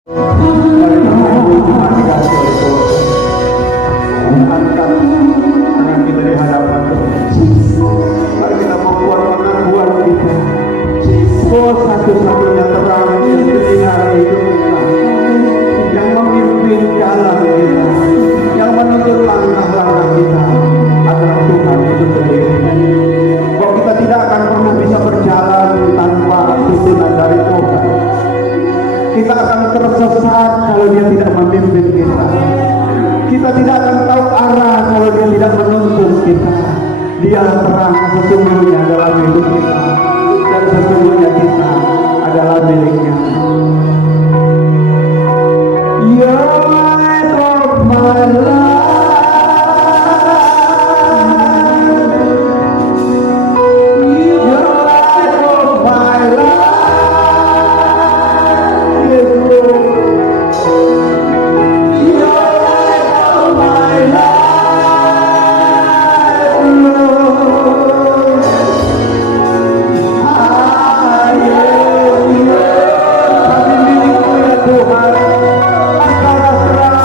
Tangan kita di hadapan Tuhan. Mari kita membuat pengakuan kita. Oh, satu-satunya terang yang menyinari hidup kita, yang memimpin jalan kita, yang menuntut langkah-langkah kita adalah Tuhan itu sendiri. Bahwa kita tidak akan pernah bisa berjalan tanpa tuntunan dari Tuhan. Kita akan tersesat kalau Dia tidak memimpin kita. Kita tidak akan tahu arah kalau Dia tidak menuntun kita. Dia terang sesungguhnya dalam hidup kita, dan sesungguhnya kita adalah miliknya. You're light of my life. You're light of my life. Yes, Lord. You're light of my life, Lord. Kami milikmu ya Tuhan. Angkatlah terang.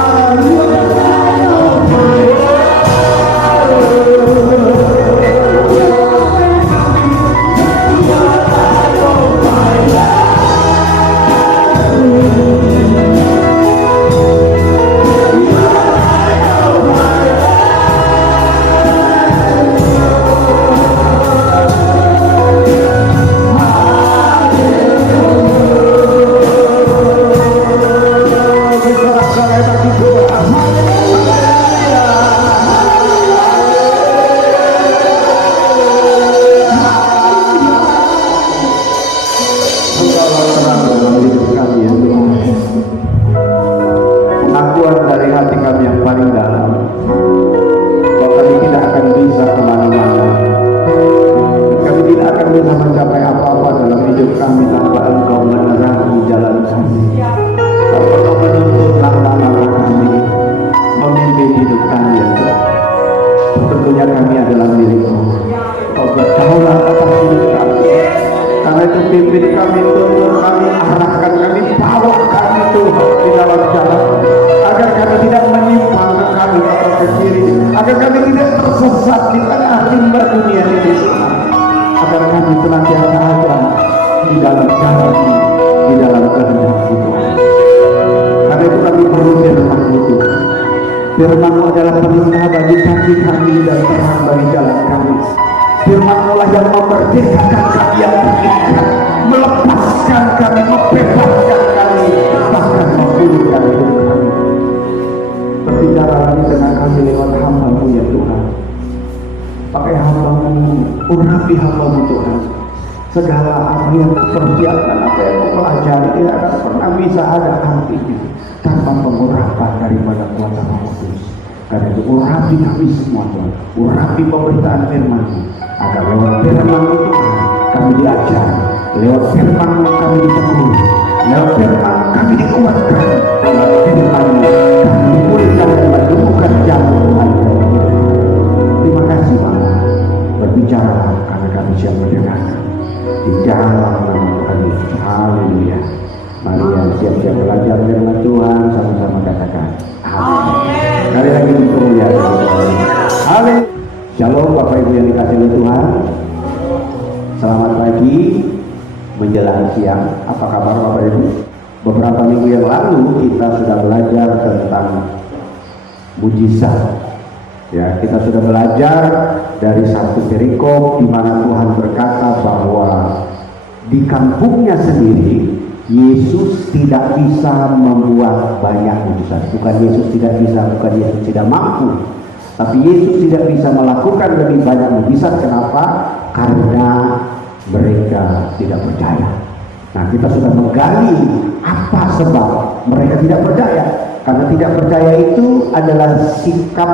Diserahkan bagi Tuhan. Engkaulah terang dalam hidup kami ya Tuhan. Pengakuan dari hati kami yang paling dalam, bahwa kami tidak akan bisa kemana-mana. Kami tidak akan bisa mencapai apa-apa dalam hidup kami tanpa Engkau menerangi jalan kami. Tanpa Engkau menuntun langkah-langkah kami, memimpin hidup kami ya Tuhan. Tentunya kami adalah milik-Mu. Kau bertaulah atas hidup kami. Karena itu pimpin kami, tuntun kami, arahkan kami, bawa kami Tuhan di dalam jalan, agar kami tidak menyimpang ke kanan atau ke kiri, agar kami tidak tersesat di tengah rimba dunia ini, agar kami senantiasa ada di dalam jalan, di dalam kehendak Tuhan. Karena itu kami perlu firman-Mu Tuhan. Firman-Mu adalah pelita bagi kaki kami dan terang bagi jalan kami. Firman-Mu lah yang memerdekakan kami yang terikat, melepaskan kami, membebaskan kami, bahkan memulihkan hidup kami. Berbicara lagi dengan kami lewat hamba-Mu ya Tuhan. Pakai hamba-Mu, urapi hamba-Mu Tuhan. Segala apa yang persiapkan, apa yang mempelajari, tidak akan pernah bisa ada artinya tanpa pengurapan daripada kuasa Roh Kudus. Karena itu urapi kami semua Tuhan. Urapi pemberitaan firman-Mu, agar lewat firman-Mu Tuhan kami diajar, lewat firman-Mu kami ditegur, lewat firman kami dikuatkan, lewat firman-Mu kami dipulihkan dan menemukan jalan Tuhan. Terima kasih Bapa. Berbicara karena kami siap mendengarkan. Di dalam nama Tuhan Yesus. Haleluya. Mari yang siap-siap belajar firman Tuhan, sama-sama katakan amin. Sekali lagi kemuliaan Tuhan. Haleluya. Shalom Bapak Ibu yang dikasihi oleh Tuhan. Selamat pagi menjelang siang. Apa kabar Bapak Ibu? Beberapa minggu yang lalu kita sudah belajar tentang mujizat. Ya, kita sudah belajar dari satu perikop di mana Tuhan berkata bahwa di kampungnya sendiri Yesus tidak bisa membuat banyak mujizat. Bukan Yesus tidak bisa, bukan Yesus tidak mampu, tapi Yesus tidak bisa melakukan lebih banyak mujizat. Kenapa? Karena mereka tidak percaya. Nah, kita sudah menggali apa sebab mereka tidak percaya. Karena tidak percaya itu adalah sikap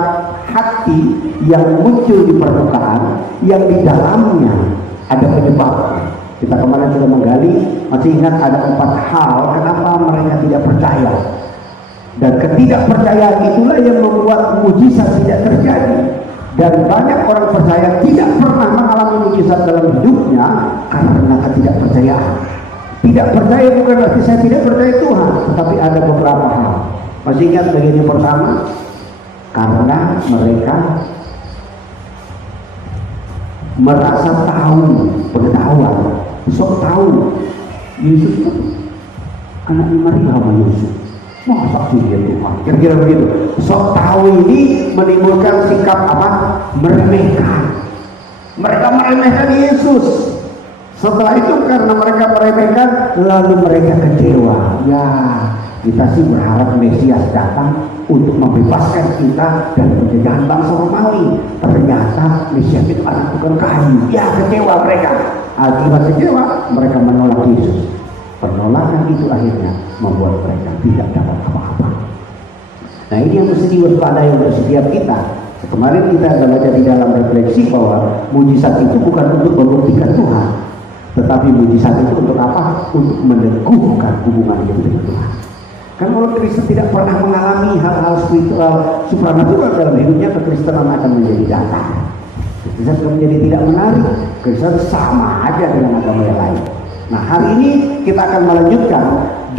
hati yang muncul di permukaan, yang di dalamnya ada penyebabnya. Kita kemarin sudah menggali, masih ingat ada 4 hal kenapa mereka tidak percaya. Dan ketidakpercayaan itulah yang membuat mujizat tidak terjadi. Dan banyak orang percaya tidak pernah mengalami mujizat dalam hidupnya karena ketidakpercayaan. Tidak percaya bukan berarti saya tidak percaya Tuhan, tetapi ada beberapa hal. Masih ingat bagian yang pertama? Karena mereka merasa tahu, pengetahuan, sok tahu Yesus itu anaknya Maria sama Yusuf. Masa sih dia Tuhan? Kira-kira begitu. Sok tahu ini menimbulkan sikap apa? Meremehkan. Mereka meremehkan Yesus. Setelah itu karena mereka meremehkan, lalu mereka kecewa. Ya, kita sih berharap Mesias datang untuk membebaskan kita dari penjajahan bangsa Romawi. Ternyata Mesias itu anak tukang kayu. Ya, kecewa mereka. Akibat kecewa, mereka menolak Yesus. Penolakan itu akhirnya membuat mereka tidak dapat apa-apa. Nah, ini yang mesti diwaspadai untuk setiap kita. Kemarin kita ada baca di dalam refleksi bahwa mujizat itu bukan untuk membuktikan Tuhan, tetapi mujizat itu untuk apa? Untuk meneguhkan hubungan kita dengan Tuhan. Karena orang Kristen tidak pernah mengalami hal-hal spiritual supranatural dalam hidupnya, kekristenan akan menjadi datar. Kristen akan menjadi tidak menarik. Kristen sama aja dengan agama yang lain. Nah, hari ini kita akan melanjutkan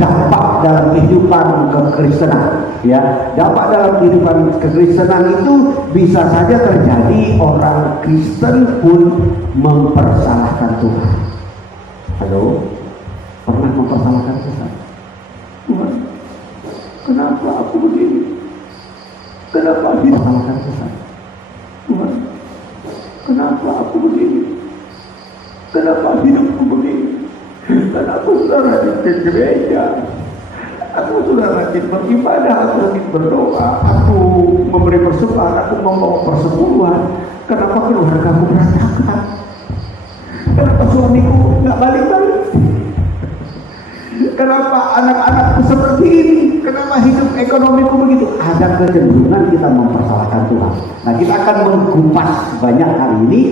dampak dalam kehidupan kekristenan. Ya, dampak dalam kehidupan kekristenan itu bisa saja terjadi orang Kristen pun mempersalahkan Tuhan. Halo, pernah mempersalahkan Tuhan? Tuhan, kenapa aku begini? Kenapa aku mempersalahkan Tuhan? Tuhan, kenapa aku begini? Kenapa hidupku begini? Dan aku sudah rajin ke gereja, aku sudah rajin beribadah, aku rajin berdoa, aku memberi persembahan, aku membawa persepuluhan. Kenapa keluarga aku berantakan? Kenapa suamiku nggak balik-balik? Kenapa anak-anakku seperti ini? Kenapa hidup ekonomiku begitu? Ada kecenderungan kita mempersalahkan Tuhan. Nah, kita akan mengupas banyak hari ini.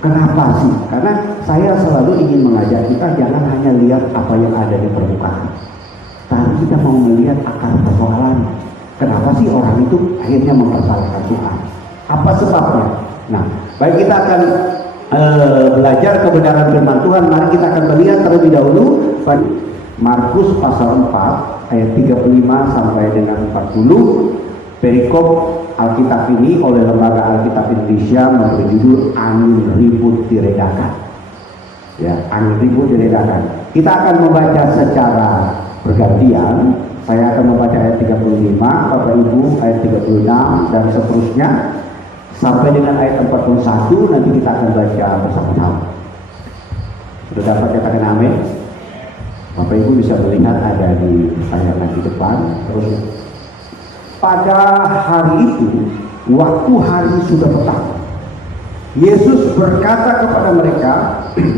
Kenapa sih? Karena saya selalu ingin mengajak kita jangan hanya lihat apa yang ada di permukaan, tapi kita mau melihat akar persoalan. Kenapa sih orang itu akhirnya mempersalahkan Tuhan? Apa sebabnya? Nah, baik, kita akan belajar kebenaran firman Tuhan. Mari kita akan melihat terlebih dahulu Markus pasal 4 ayat 35 sampai dengan 40. Perikop Alkitab ini oleh Lembaga Alkitab Indonesia memberi judul Angin Ribut Diredakan. Ya, angin ribut diredakan. Kita akan membaca secara bergantian. Saya akan membaca ayat 35, Bapak Ibu ayat 36 dan seterusnya sampai dengan ayat 41. Nanti kita akan baca bersama-sama. Sudah dapat katakan amin? Bapak Ibu bisa melihat ada di tayangan di depan. Terus pada hari itu, waktu hari sudah petang, Yesus berkata kepada mereka,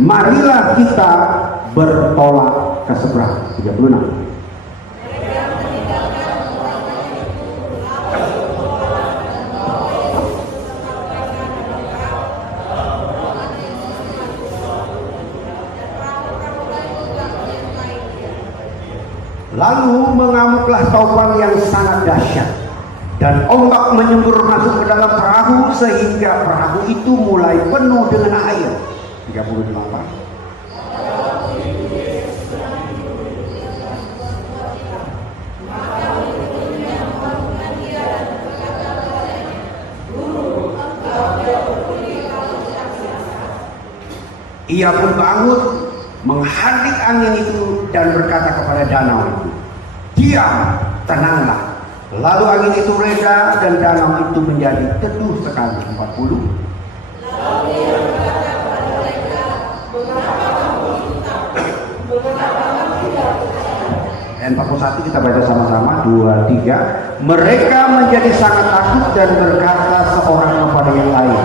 marilah kita bertolak ke seberang. 36. Lalu mengamuklah taufan yang sangat dahsyat, dan ombak menyembur masuk ke dalam perahu sehingga perahu itu mulai penuh dengan air. 38. Ia pun bangun, menghardik angin itu dan berkata kepada danau itu, diam, tenanglah. Lalu angin itu reda dan danau itu menjadi teduh sekali. 40. Lalu ia berkata kepada mereka, mengapa kamu itu takut? Mengapa kamu tidak percaya? Dan 41 kita baca sama-sama, 2, 3. Mereka menjadi sangat takut dan berkata seorang kepada yang lain,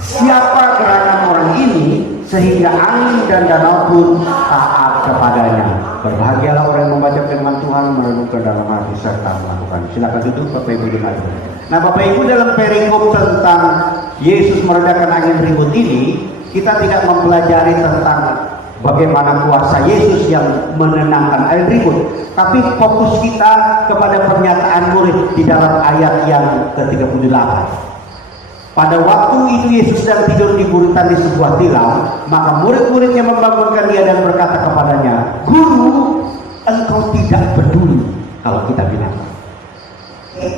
siapa gerakan orang ini sehingga angin dan danau pun taat kepadanya? Berbahagialah orang yang membaca firman Tuhan, merenungkan dalam hati serta melakukan. Silakan duduk Bapak Ibu dengar. Nah, Bapak Ibu, dalam perikop tentang Yesus meredakan angin ribut ini, kita tidak mempelajari tentang bagaimana kuasa Yesus yang menenangkan air ribut, tapi fokus kita kepada pernyataan murid di dalam ayat yang ke-38. Pada waktu itu Yesus sedang tidur di buritan di sebuah tilam, maka murid-muridnya membangunkan dia dan berkata kepadanya, Guru, engkau tidak peduli. Kalau kita bilang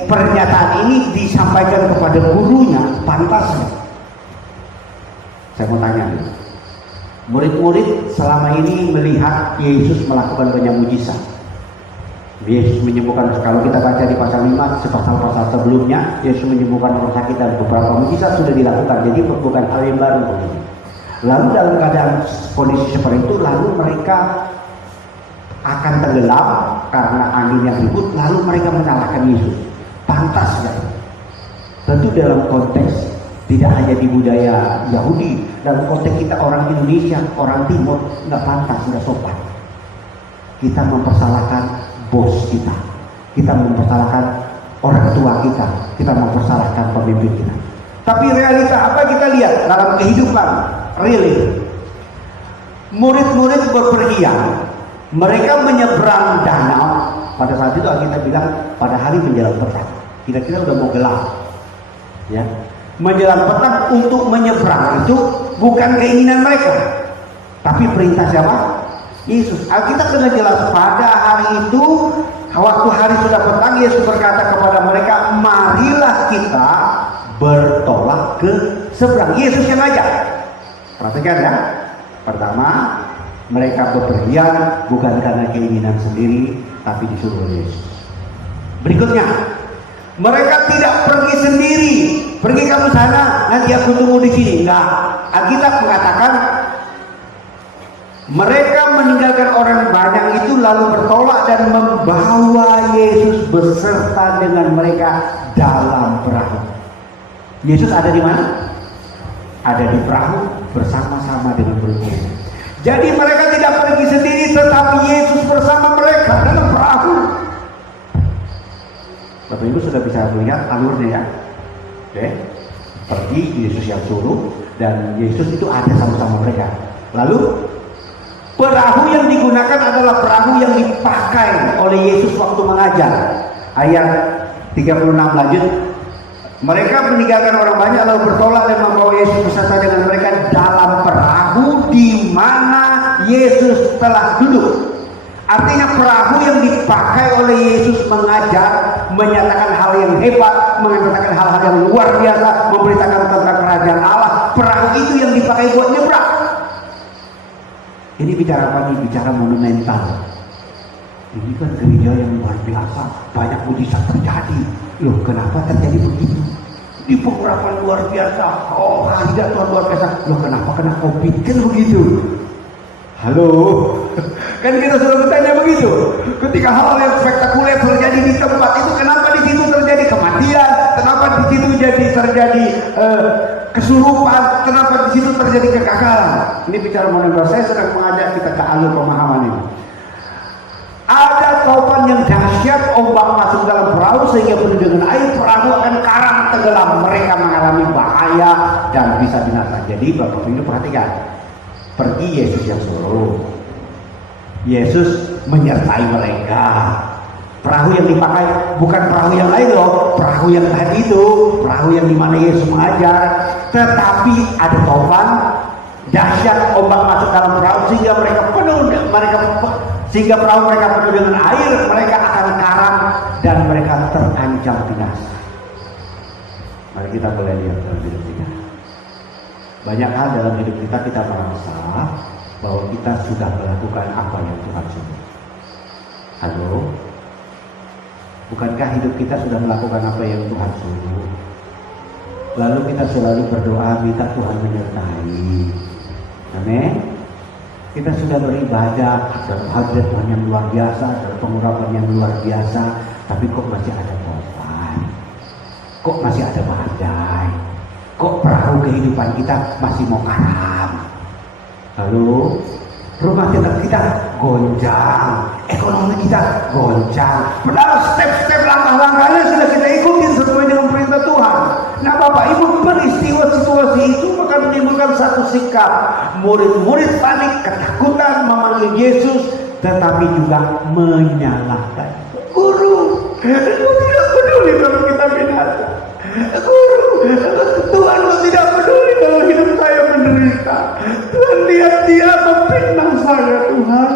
pernyataan ini disampaikan kepada gurunya, pantas. Saya mau tanya nih, murid-murid selama ini melihat Yesus melakukan banyak mujizat. Yesus menyembuhkan, kalau kita baca di pasal 5, pasal-pasal sebelumnya, Yesus menyembuhkan orang sakit dan beberapa mujizat sudah dilakukan. Jadi bukan hal yang baru. Lalu dalam keadaan kondisi seperti itu, lalu mereka akan tenggelam karena angin yang ribut, lalu mereka menyalahkan Yesus. Pantas ya. Tentu dalam konteks tidak hanya di budaya Yahudi, dalam konteks kita orang Indonesia, orang Timur, nggak pantas, nggak sopan. Kita mempersalahkan bos kita mempersalahkan orang tua kita mempersalahkan pemimpin kita. Tapi realita apa kita lihat dalam kehidupan, really, murid-murid berpergian, mereka menyeberang danau. Pada saat itu kita bilang pada hari menjelang petang. Kira-kira udah mau gelap, ya. Menjelang petang untuk menyeberang itu bukan keinginan mereka, tapi perintah siapa? Yesus. Alkitab sudah jelas pada hari itu, waktu hari sudah petang, Yesus berkata kepada mereka, marilah kita bertolak ke seberang. Yesus yang ngajak. Perhatikan ya. Pertama, mereka bepergian bukan karena keinginan sendiri, tapi disuruh Yesus. Berikutnya, mereka tidak pergi sendiri. Pergi kamu sana, nanti aku tunggu di sini. Enggak. Alkitab mengatakan mereka meninggalkan orang banyak itu lalu bertolak dan membawa Yesus beserta dengan mereka dalam perahu. Yesus ada di mana? Ada di perahu bersama-sama dengan murid-murid. Jadi mereka tidak pergi sendiri, tetapi Yesus bersama mereka dalam perahu. Bapak Ibu sudah bisa melihat alurnya ya. Oke, pergi Yesus yang suruh dan Yesus itu ada sama-sama mereka. Lalu perahu yang digunakan adalah perahu yang dipakai oleh Yesus waktu mengajar. Ayat 36 lanjut. Mereka meninggalkan orang banyak lalu bertolak dan membawa Yesus beserta dengan mereka dalam perahu di mana Yesus telah duduk. Artinya perahu yang dipakai oleh Yesus mengajar, menyatakan hal yang hebat, mengatakan hal-hal yang luar biasa, memberitakan tentang kerajaan Allah. Perahu itu yang dipakai buat nyebrang. Ini bicara apa nih? Bicara monumental. Ini kan gereja yang luar biasa, banyak mujizat terjadi. Loh, kenapa terjadi begitu? Di pengurapan luar biasa, oh hadirat Tuhan luar biasa. Loh, kenapa kena COVID? Kan begitu. Halo, kan kita sudah bertanya begitu. Ketika hal yang spektakuler terjadi di tempat itu, kenapa di situ terjadi kematian? Kenapa di situ terjadi kesurupan? Kenapa di situ terjadi kegagalan? Ini bicara monumental. Saya sedang mengajak kita ke alur pemahaman ini. Ada topan yang dahsyat, ombak masuk dalam perahu sehingga penuh dengan air, perahu akan karam tenggelam. Mereka mengalami bahaya dan bisa binasa. Jadi Bapak Ibu perhatikan, pergi Yesus yang suruh. Yesus menyertai mereka. Perahu yang dipakai bukan perahu yang lain loh, perahu yang tadi itu, perahu yang dimana Yesus mengajar. Tetapi ada topan dahsyat, ombak masuk dalam perahu sehingga sehingga perahu mereka penuh dengan air, mereka akan karam dan mereka terancam binasa. Mari kita mulai lihat dalam hidup kita. Banyak hal dalam hidup kita merasa bahwa kita sudah melakukan apa yang Tuhan suruh. Halo, bukankah hidup kita sudah melakukan apa yang Tuhan suruh? Lalu kita selalu berdoa minta Tuhan menyertai. Amin. Kita sudah beribadah, ada hadirat Tuhan yang luar biasa, ada pengurapan yang luar biasa, tapi kok masih ada topan, kok masih ada badai, kok perahu kehidupan kita masih mau karam. Lalu rumah kita goncang, ekonomi kita goncang. Padahal step-step langkah-langkahnya sudah kita ikutin sesuai dengan perintah Tuhan. Nah Bapak Ibu, peristiwa situasi itu akan menimbulkan satu sikap. Murid-murid panik, ketakutan memanggil Yesus, tetapi juga menyalahkan Guru. Aku tidak peduli kalau kita binasa. Guru, Tuhan tidak peduli kalau hidup saya menderita. Tuhan lihat dia memfitnah saya, Tuhan.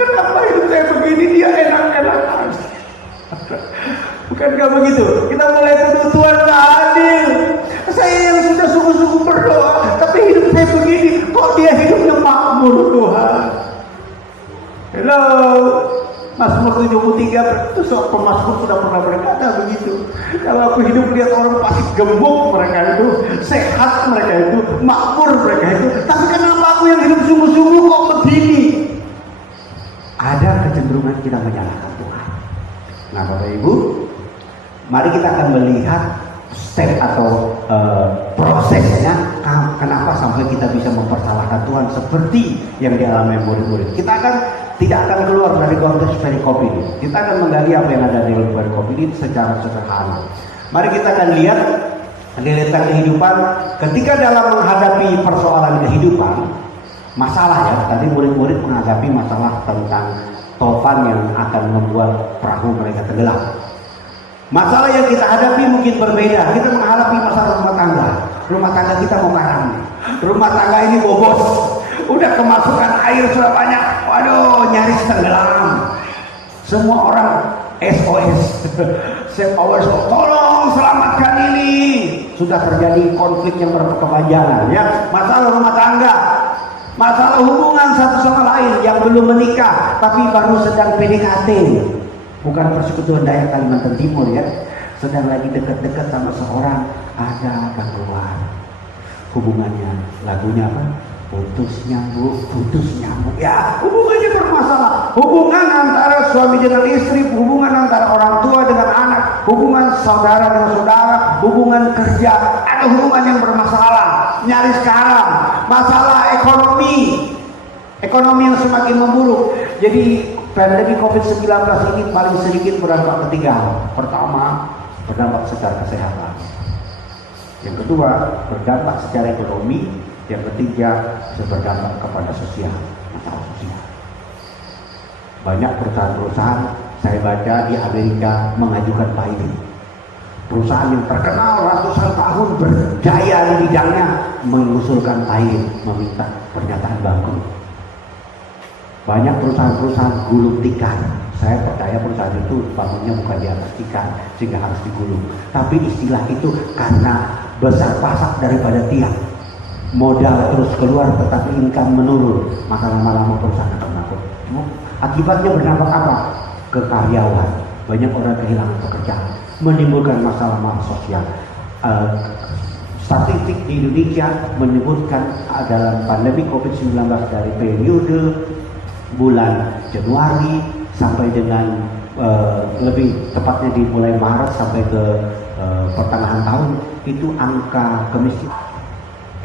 Kenapa hidup saya begini? Enggak begitu. Kita mulai tuduh Tuhan gak adil. Saya yang sudah sungguh-sungguh berdoa, tapi hidup saya begini. Kok dia hidupnya makmur Tuhan? Hello. Mazmur 73 itu pemazmur sudah pernah berkata begitu. Kalau aku hidup lihat orang pasti gemuk mereka itu, sehat mereka itu, makmur mereka itu. Tapi kenapa aku yang hidup sungguh-sungguh kok begini? Ada kecenderungan kita menyalahkan Tuhan. Nah, Bapak Ibu, mari kita akan melihat step atau prosesnya kenapa sampai kita bisa mempersalahkan Tuhan seperti yang dialami murid-murid. Kita tidak akan keluar dari konteks perikop ini. Kita akan menggali apa yang ada di perikop ini secara sederhana. Mari kita akan lihat realita kehidupan ketika dalam menghadapi persoalan kehidupan, masalah ya. Tadi murid-murid menghadapi masalah tentang topan yang akan membuat perahu mereka tenggelam. Masalah yang kita hadapi mungkin berbeda. Kita menghadapi masalah rumah tangga. Rumah tangga kita mau karam. Rumah tangga ini bobos. Udah kemasukan air sudah banyak. Waduh, nyaris tenggelam. Semua orang SOS. SOS, tolong selamatkan ini. Sudah terjadi konflik yang berkepanjangan ya. Masalah rumah tangga. Masalah hubungan satu sama lain yang belum menikah tapi baru sedang PDKT. Bukan persekutuan Dayak Kalimantan Timur ya. Sedang lagi dekat-dekat sama seorang, ada keluar hubungannya. Lagunya apa? Putus nyambung ya, hubungannya bermasalah. Hubungan antara suami dengan istri, hubungan antara orang tua dengan anak, hubungan saudara dengan saudara, hubungan kerja, ada hubungan yang bermasalah. Nyaris karam. Masalah ekonomi yang semakin memburuk. Jadi pandemi COVID-19 ini paling sedikit berdampak ketiga. Pertama, berdampak secara kesehatan. Yang kedua, berdampak secara ekonomi. Yang ketiga, berdampak kepada sosial, masalah sosial. Banyak perusahaan-perusahaan saya baca di Amerika mengajukan filing. Perusahaan yang terkenal ratusan tahun berjaya di bidangnya mengusulkan filing, meminta pernyataan bangkrut. Banyak perusahaan-perusahaan gulung tikar. Saya percaya perusahaan itu bangunnya bukan di atas tikar sehingga harus digulung. Tapi istilah itu karena besar pasak daripada tiang. Modal terus keluar tetapi income menurun, maka lama-lama perusahaan akan bangkrut. Akibatnya berdampak apa? Ke karyawan. Banyak orang kehilangan pekerjaan, menimbulkan masalah sosial. Statistik di Indonesia menyebutkan dalam pandemi COVID-19 dari periode bulan Januari sampai dengan lebih tepatnya di mulai Maret sampai ke pertengahan tahun itu angka kemiskinan.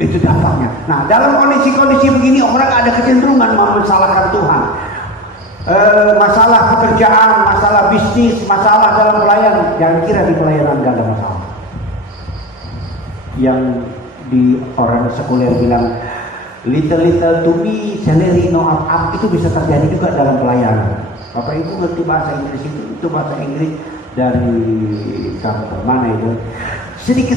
Itu dampaknya. Nah, dalam kondisi-kondisi begini orang ada kecenderungan menyalahkan Tuhan. Masalah pekerjaan, masalah bisnis, masalah dalam pelayanan. Jangan kira di pelayanan gak ada masalah. Yang di orang sekuler bilang little to me, salary no up, itu bisa terjadi juga dalam pelayanan. Bapak Ibu ngerti bahasa Inggris itu bahasa Inggris dari kantor mana itu? Sedikit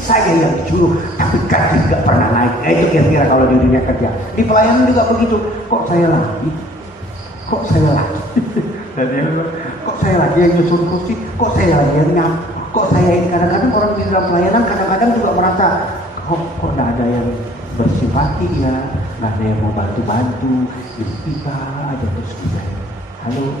saya yang disuruh, tapi gaji nggak pernah naik. Itu kira-kira kalau di dunia kerja. Di pelayanan juga begitu. Kok saya lagi? Kok saya lagi yang nyusun kursi? Kok saya lagi yang nyam? Kok saya ini? Kadang-kadang orang di dalam pelayanan kadang-kadang juga merasa kok nggak ada yang bersimpati ya, nggak ada yang mau bantu-bantu, istighfar aja terus gitu. Halo,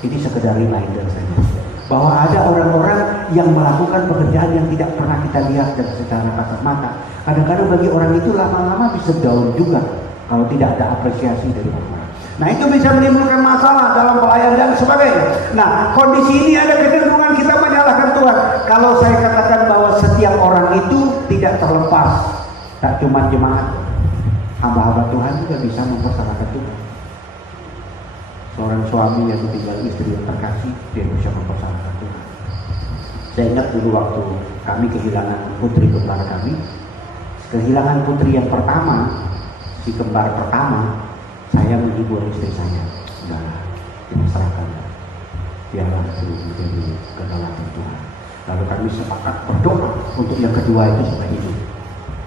ini sekedar reminder saja bahwa ada orang-orang yang melakukan pekerjaan yang tidak pernah kita lihat dan secara kasat mata. Kadang-kadang bagi orang itu lama-lama bisa down juga kalau tidak ada apresiasi dari orang. Nah, itu bisa menimbulkan masalah dalam pelayanan dan sebagainya. Nah, kondisi ini ada kecenderungan kita menyalahkan Tuhan. Kalau saya katakan bahwa setiap orang itu tidak terlepas, tak cuma jemaat, hamba-hamba Tuhan juga bisa mempersalahkan Tuhan. Seorang suami yang ditinggal istri yang terkasih, dia bisa mempersalahkan Tuhan. Saya ingat dulu waktu kami kehilangan putri kembar kami, kehilangan putri yang pertama, si kembar pertama, saya menghibur istri saya. Udahlah, diserahkan. Biarlah itu menjadi kedaulatan Tuhan. Lalu kami sepakat berdoa untuk yang kedua itu supaya hidup.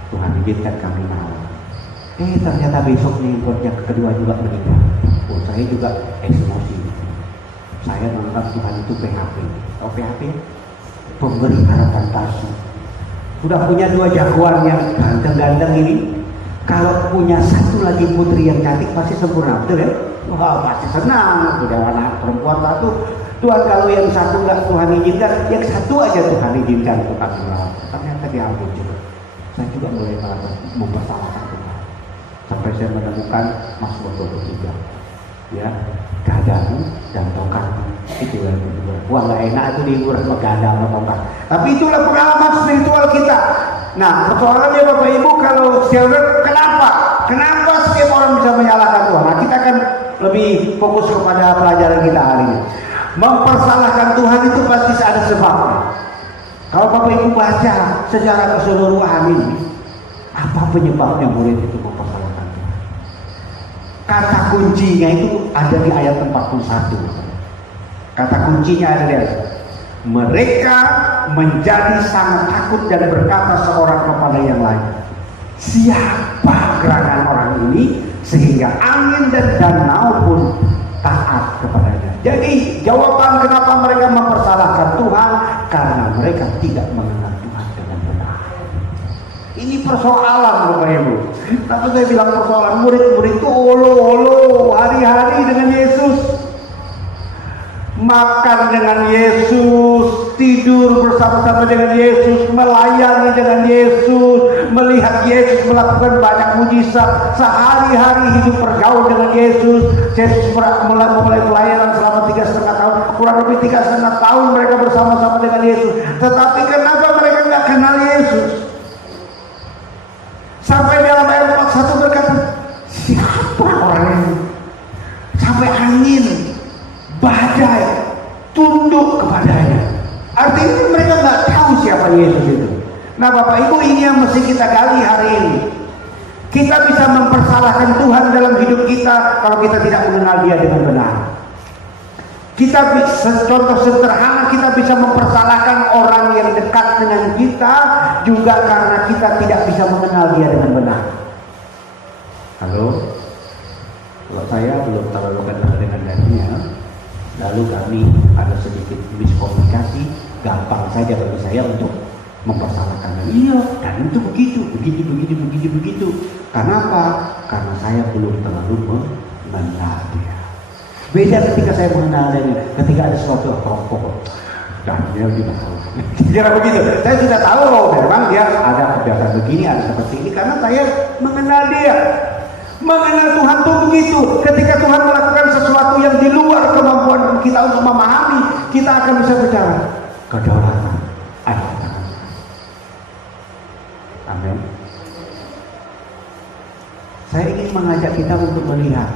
Tuhan izinkan kami merawat. Ternyata besoknya yang kedua juga meninggal. Oh, saya juga emosi. saya menganggap Tuhan itu PHP. Tahu PHP? Pemberi harapan palsu. Sudah punya 2 jagoan yang ganteng-ganteng ini, kalau punya satu lagi putri yang cantik pasti sempurna, betul ya? Wah, pasti senang. Sudah anak perempuan satu, Tuhan kalau yang satu nggak Tuhan izinkan, yang satu aja Tuhan izinkan untuk kami merawat. Ternyata diambil juga. Saya juga mulai mempersalahkan Tuhan. Sampai saya menemukan Mazmur 23. Ya, gadamu dan tongkatmu itu yang kedua. Wah, nggak enak itu dihibur sama gada sama tongkat. Tapi itulah pengalaman spiritual kita. Nah, persoalannya Bapak Ibu, kalau kenapa setiap orang bisa menyalahkan Tuhan? Nah, kita akan lebih fokus kepada pelajaran kita hari ini. Mempersalahkan Tuhan itu pasti ada sebabnya. Kalau Bapak Ibu baca secara keseluruhan ini, apa penyebabnya murid itu mempersalahkan Tuhan? Kata kuncinya itu ada di ayat 41. Kata kuncinya ada di ayat. Mereka menjadi sangat takut dan berkata seorang kepada yang lain, siapa gerangan orang ini sehingga angin dan danau pun taat kepadanya. Jadi jawaban kenapa mereka mempersalahkan Tuhan, karena mereka tidak mengenal Tuhan dengan benar. Ini persoalan Bapak Ibu. Tapi saya bilang persoalan, murid-murid itu olo-olo hari-hari dengan Yesus, makan dengan Yesus, tidur bersama-sama dengan Yesus, melayani dengan Yesus, melihat Yesus melakukan banyak mujizat, sehari-hari hidup bergaul dengan Yesus. Yesus mulai pelayanan selama 3,5 tahun, kurang lebih 3,5 tahun mereka bersama-sama dengan Yesus. Tetapi kenapa mereka nggak kenal Yesus? Sampai dalam ayat 41 berkata, siapa orang ini? Sampai angin, badai tunduk kepadanya. Artinya mereka nggak tahu siapa Yesus itu. Nah Bapak Ibu, ini yang mesti kita gali hari ini. Kita bisa mempersalahkan Tuhan dalam hidup kita kalau kita tidak mengenal Dia dengan benar. Kita bisa, contoh sederhana, kita bisa mempersalahkan orang yang dekat dengan kita juga karena kita tidak bisa mengenal Dia dengan benar. Halo, kalau saya belum terlalu kenal dengan Daniel, lalu kami ada sedikit miskomunikasi, gampang saja bagi saya untuk mempersalahkan. Iya, dan itu begitu. Karena apa? Karena saya belum terlalu mengenal Dia. Beda ketika saya mengenal Dia, ketika ada suatu kelompok Daniel di masalah. Kira begitu. Saya sudah tahu memang dia ada kebiasaan begini, ada seperti ini, karena saya mengenal Dia. Mengenal Tuhan itu begitu. Ketika Tuhan melakukan sesuatu yang di luar kemampuan kita untuk memahami, kita akan bisa bicara kedaulatan ada di tangan Tuhan. Amin. Saya ingin mengajak kita untuk melihat,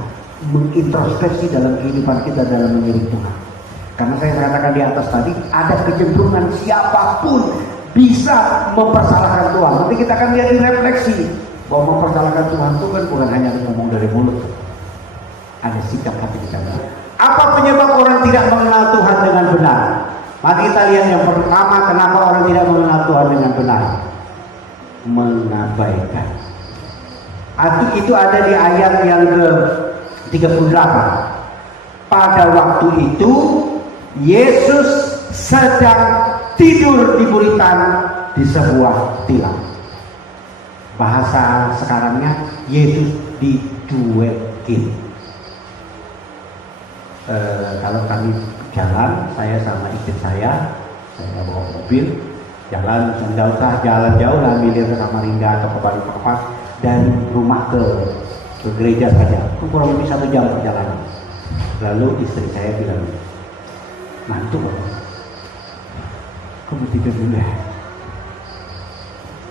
mengintrospeksi dalam kehidupan kita dalam mengiring Tuhan. Karena saya mengatakan di atas tadi, ada kecenderungan siapapun bisa mempersalahkan Tuhan. Nanti kita akan lihat di refleksi bahwa mempersalahkan Tuhan itu kan bukan hanya ngomong dari mulut, ada sikap hati kita. Apa penyebab orang tidak mengenal Tuhan dengan benar? Mari kita lihat yang pertama, kenapa orang tidak mengenal Tuhan dengan benar. Mengabaikan. Itu ada di ayat yang ke-38. Pada waktu itu Yesus sedang tidur di buritan di sebuah tilam. Bahasa sekarangnya Yesus dicuekin. Kalau kami jalan, saya sama istri saya bawa mobil, jalan jauh lah, ambil ke Samarinda atau ke Balikpapan, dan rumah ke gereja saja, kurang lebih 1 jam perjalanan. Lalu istri saya bilang, ngantuk kok mesti tidur ya?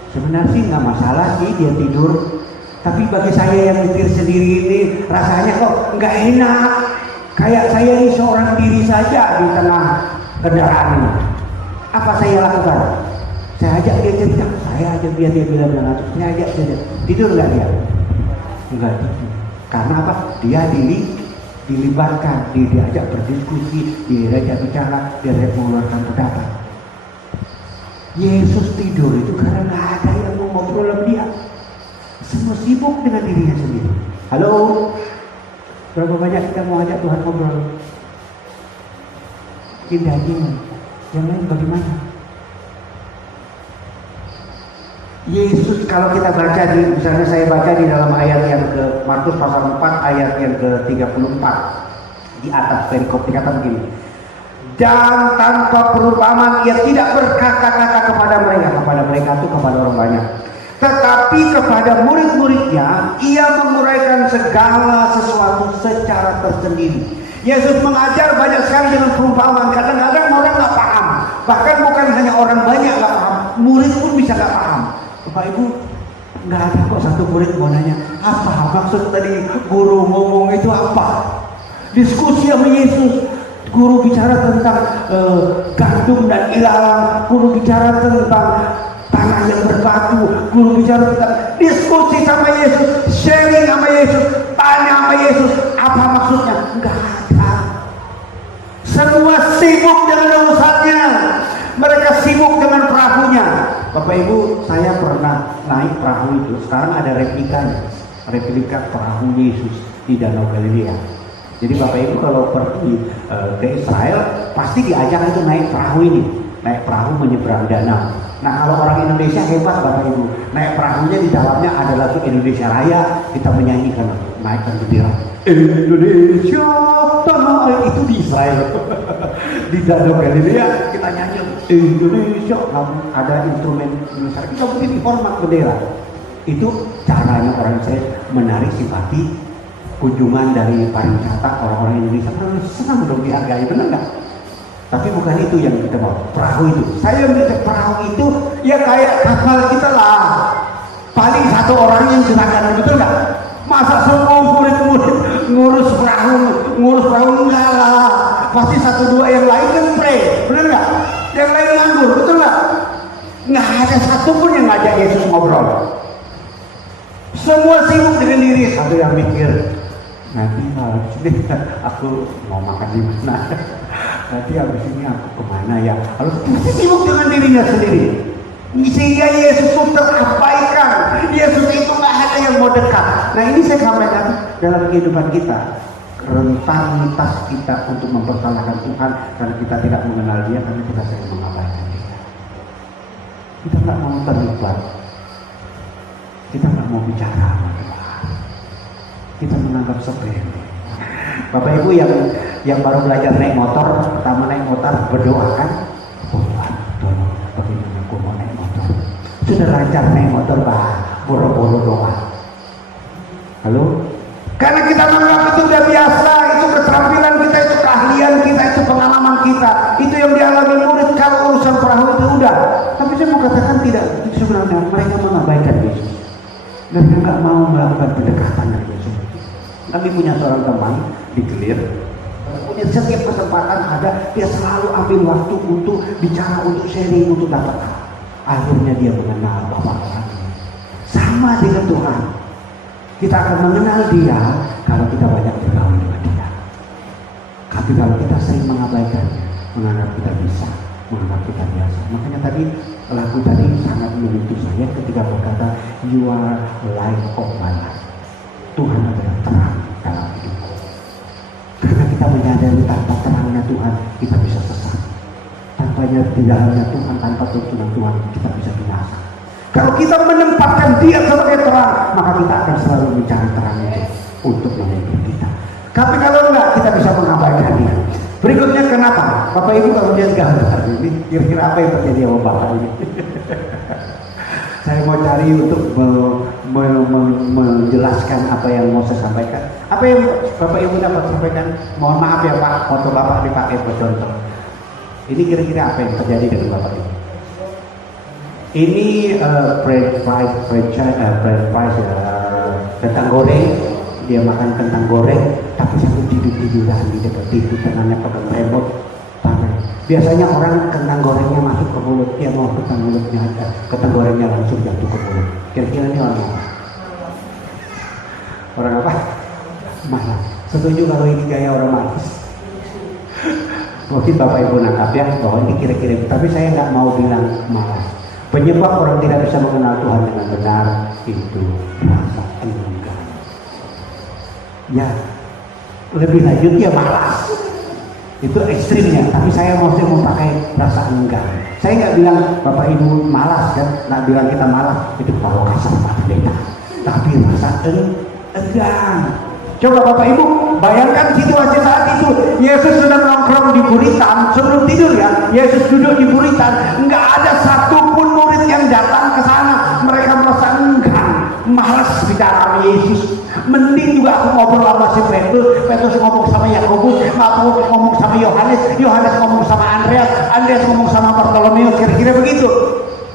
Sebenarnya sih nggak masalah sih dia tidur, tapi bagi saya yang nyetir sendiri ini rasanya kok nggak enak. Kayak saya ini seorang diri saja di tengah kendaraan ini. Apa saya lakukan? Saya ajak dia cerita, saya ajak dia bilang ngantuk, saya ajak dia tidur nggak dia? Enggak tidur. Karena apa? Dia dilibatkan, diajak berdiskusi, diajak bicara, diajak mengeluarkan pendapat. Yesus tidur itu karena nggak ada yang mau ngobrol sama dia. Semua sibuk dengan dirinya sendiri. Halo, berapa banyak kita mau ajak Tuhan ngobrol? bikin daging. Yang lain bagaimana? Yesus kalau kita baca misalnya saya baca di dalam ayat yang ke Markus pasal 4 ayat yang ke-34 di atas perikop dikatakan begini. Dan tanpa perumpamaan ia tidak berkata-kata kepada mereka itu kepada orang banyak. Tetapi kepada murid-muridnya ia menguraikan segala sesuatu secara tersendiri. Yesus mengajar banyak sekali dengan perumpamaan. Kadang-kadang orang nggak paham. Bahkan bukan hanya orang banyak nggak paham, murid pun bisa nggak paham. Bapak Ibu, nggak ada kok satu murid mau nanya apa maksud tadi guru ngomong itu apa. Diskusi sama Yesus. Guru bicara tentang gandum dan ilalang, guru bicara tentang tanah yang berbatu, guru bicara tentang diskusi sama Yesus, sharing sama Yesus, tanya sama Yesus, apa maksudnya? Enggak ada. Semua sibuk dengan urusannya, mereka sibuk dengan perahunya. Bapak Ibu, saya pernah naik perahu itu, sekarang ada replika perahu Yesus di Danau Galilea. Jadi Bapak Ibu kalau pergi ke Israel pasti diajak itu naik perahu ini, naik perahu menyeberang danau. Nah kalau orang Indonesia hebat Bapak Ibu, naik perahunya di dalamnya ada lagu Indonesia Raya, kita menyanyikan, naikkan bendera Indonesia tanah air, itu di Israel. Di Danau Galilea kita nyanyi Indonesia, ada instrumen Indonesia, kita beri hormat bendera. Itu caranya orang Israel menarik simpati kunjungan dari pariwisata orang-orang Indonesia. Orang senang dong dihargai, benar nggak? Tapi bukan itu yang kita mau. Perahu itu, saya melihat perahu itu ya kayak kapal kita lah. Paling satu orang yang gerakan, betul nggak? Masa semua murid-murid ngurus perahu enggak lah. Pasti satu dua yang lain kan pray, benar nggak? Yang lain nganggur, betul nggak? Nggak ada satu pun yang ngajak Yesus ngobrol. Semua sibuk dengan diri. Satu yang mikir, nanti habis ini aku mau makan di mana? Nanti habis ini aku kemana ya? Lalu sibuk dengan dirinya sendiri. Sehingga Yesus itu terabaikan. Yesus itu nggak ada yang mau dekat. Nah ini saya sampaikan dalam kehidupan kita. Rentanitas kita untuk mempersalahkan Tuhan karena kita tidak mengenal Dia, karena kita sering mengabaikan Dia. Kita nggak mau terlibat. Kita nggak mau bicara sama Tuhan. Kita menganggap sepele. Bapak Ibu yang baru belajar naik motor, pertama naik motor berdoa kan? Tuhan, tolong bagaimana aku mau naik motor? Sudah lancar naik motor, boro-boro doa. Lalu, karena kita menganggap itu udah biasa, itu keterampilan kita, itu keahlian kita, itu pengalaman kita, itu yang dialami murid kalau urusan perahu itu udah. Tapi saya mau katakan tidak, itu sebenarnya mereka mengabaikan Yesus. Dan nggak mau melakukan pendekatan dengan Yesus. Kami punya seorang teman di Kelir, punya setiap kesempatan ada, dia selalu ambil waktu untuk bicara, untuk sharing, untuk dapat. Akhirnya dia mengenal Bapa kami. Sama dengan Tuhan, kita akan mengenal Dia kalau kita banyak bergaul dengan Dia. Tapi kalau kita sering mengabaikannya, menganggap kita bisa, menganggap kita biasa. Makanya tadi lagu tadi sangat menyentuh saya ketika berkata, You are light of my life. Tuhan adalah terang dalam hidupku. Karena kita menyadari tanpa terangnya Tuhan kita bisa sesat. Tanpa di dalamnya Tuhan, tanpa tuntunan Tuhan kita bisa binasa. Kalau kita menempatkan Dia sebagai terang, maka kita akan selalu mencari terang itu untuk memimpin kita. Tapi kalau enggak, kita bisa mengabaikan Dia. Berikutnya kenapa? Bapak Ibu kalau lihat gambar ini, kira-kira apa yang terjadi sama Bapak ini? Saya mau cari untuk menjelaskan apa yang mau saya sampaikan. Apa yang Bapak Ibu dapat sampaikan? Mohon maaf ya Pak, foto Bapak dipakai buat contoh. Ini kira-kira apa yang terjadi dengan Bapak Ibu? Ini bread fries, kentang goreng. Dia makan kentang goreng, tapi sambil tidur-tiduran di dekat TV, tangannya pegang remote. Biasanya orang kentang gorengnya masuk ke mulut, dia mau kentang mulutnya aja, kentang gorengnya langsung jatuh ke mulut. Kira-kira ini orang apa? Orang apa? Malas. Setuju kalau ini gaya orang malas? Mungkin Bapak Ibu nangkap ya bahwa ini kira-kira, tapi saya nggak mau bilang malas. Penyebab orang tidak bisa mengenal Tuhan dengan benar itu rasa enggan. Ya, lebih lanjut ya malas. Itu ekstrimnya, tapi saya mau pakai rasa enggan. Saya nggak bilang Bapak Ibu malas kan, nggak bilang kita malas, itu kalau kasar Pak Pendeta. Tapi rasa enggan. Coba Bapak Ibu bayangkan situasi saat itu, Yesus sedang nongkrong di Buritan sebelum tidur ya. Yesus duduk di Buritan, nggak ada satupun murid yang datang ke sana. Mereka merasa enggan, malas bicara sama Yesus. Mending juga aku ngobrol sama si Petrus, Petrus ngomong sama Yakobus, Yakobus ngomong sama Yohanes, Yohanes ngomong sama Andreas, Andreas ngomong sama Bartolomeus, kira-kira begitu.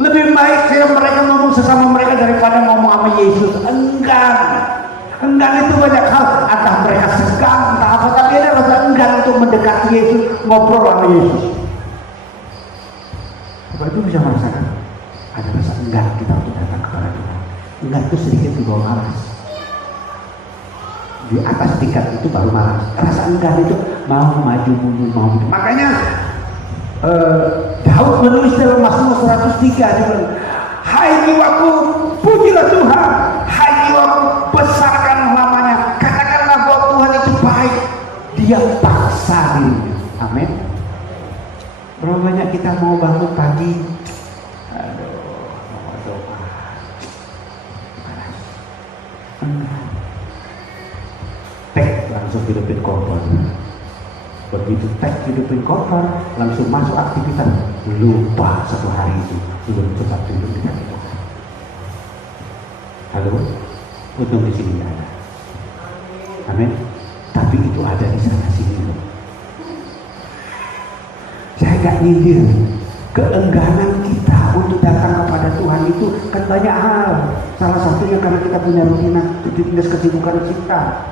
Lebih baik mereka ngomong sesama mereka daripada ngomong sama Yesus. Enggan itu banyak hal, entah mereka segan, entah apa, tapi ada rasa enggan untuk mendekati Yesus, ngobrol sama Yesus. Bapak itu bisa merasakan ada rasa enggan kita untuk datang kepada Tuhan. Enggan itu sedikit di bawah malas. Di atas tingkat itu baru malas. Rasa enggan itu mau maju mundur, mau mundur. Makanya Daud menulis dalam Mazmur 103 dia bilang, hai jiwaku pujilah Tuhan, hai jiwaku besarkan namanya, katakanlah bahwa Tuhan itu baik, Dia paksa dirinya. Amin. Berapa banyak kita mau bangun pagi, mau doa, malas, enggan. Langsung hidupin kompor. Begitu hidupin kompor, langsung masuk aktivitas. Lupa satu hari itu belum tetap duduk di kaki Tuhan. Halo, untung di sini ada. Amin. Tapi itu ada di sana sini loh. Saya gak nyindir. Keengganan kita untuk datang kepada Tuhan itu kan banyak hal. Salah satunya karena kita punya rutinitas kesibukan kita.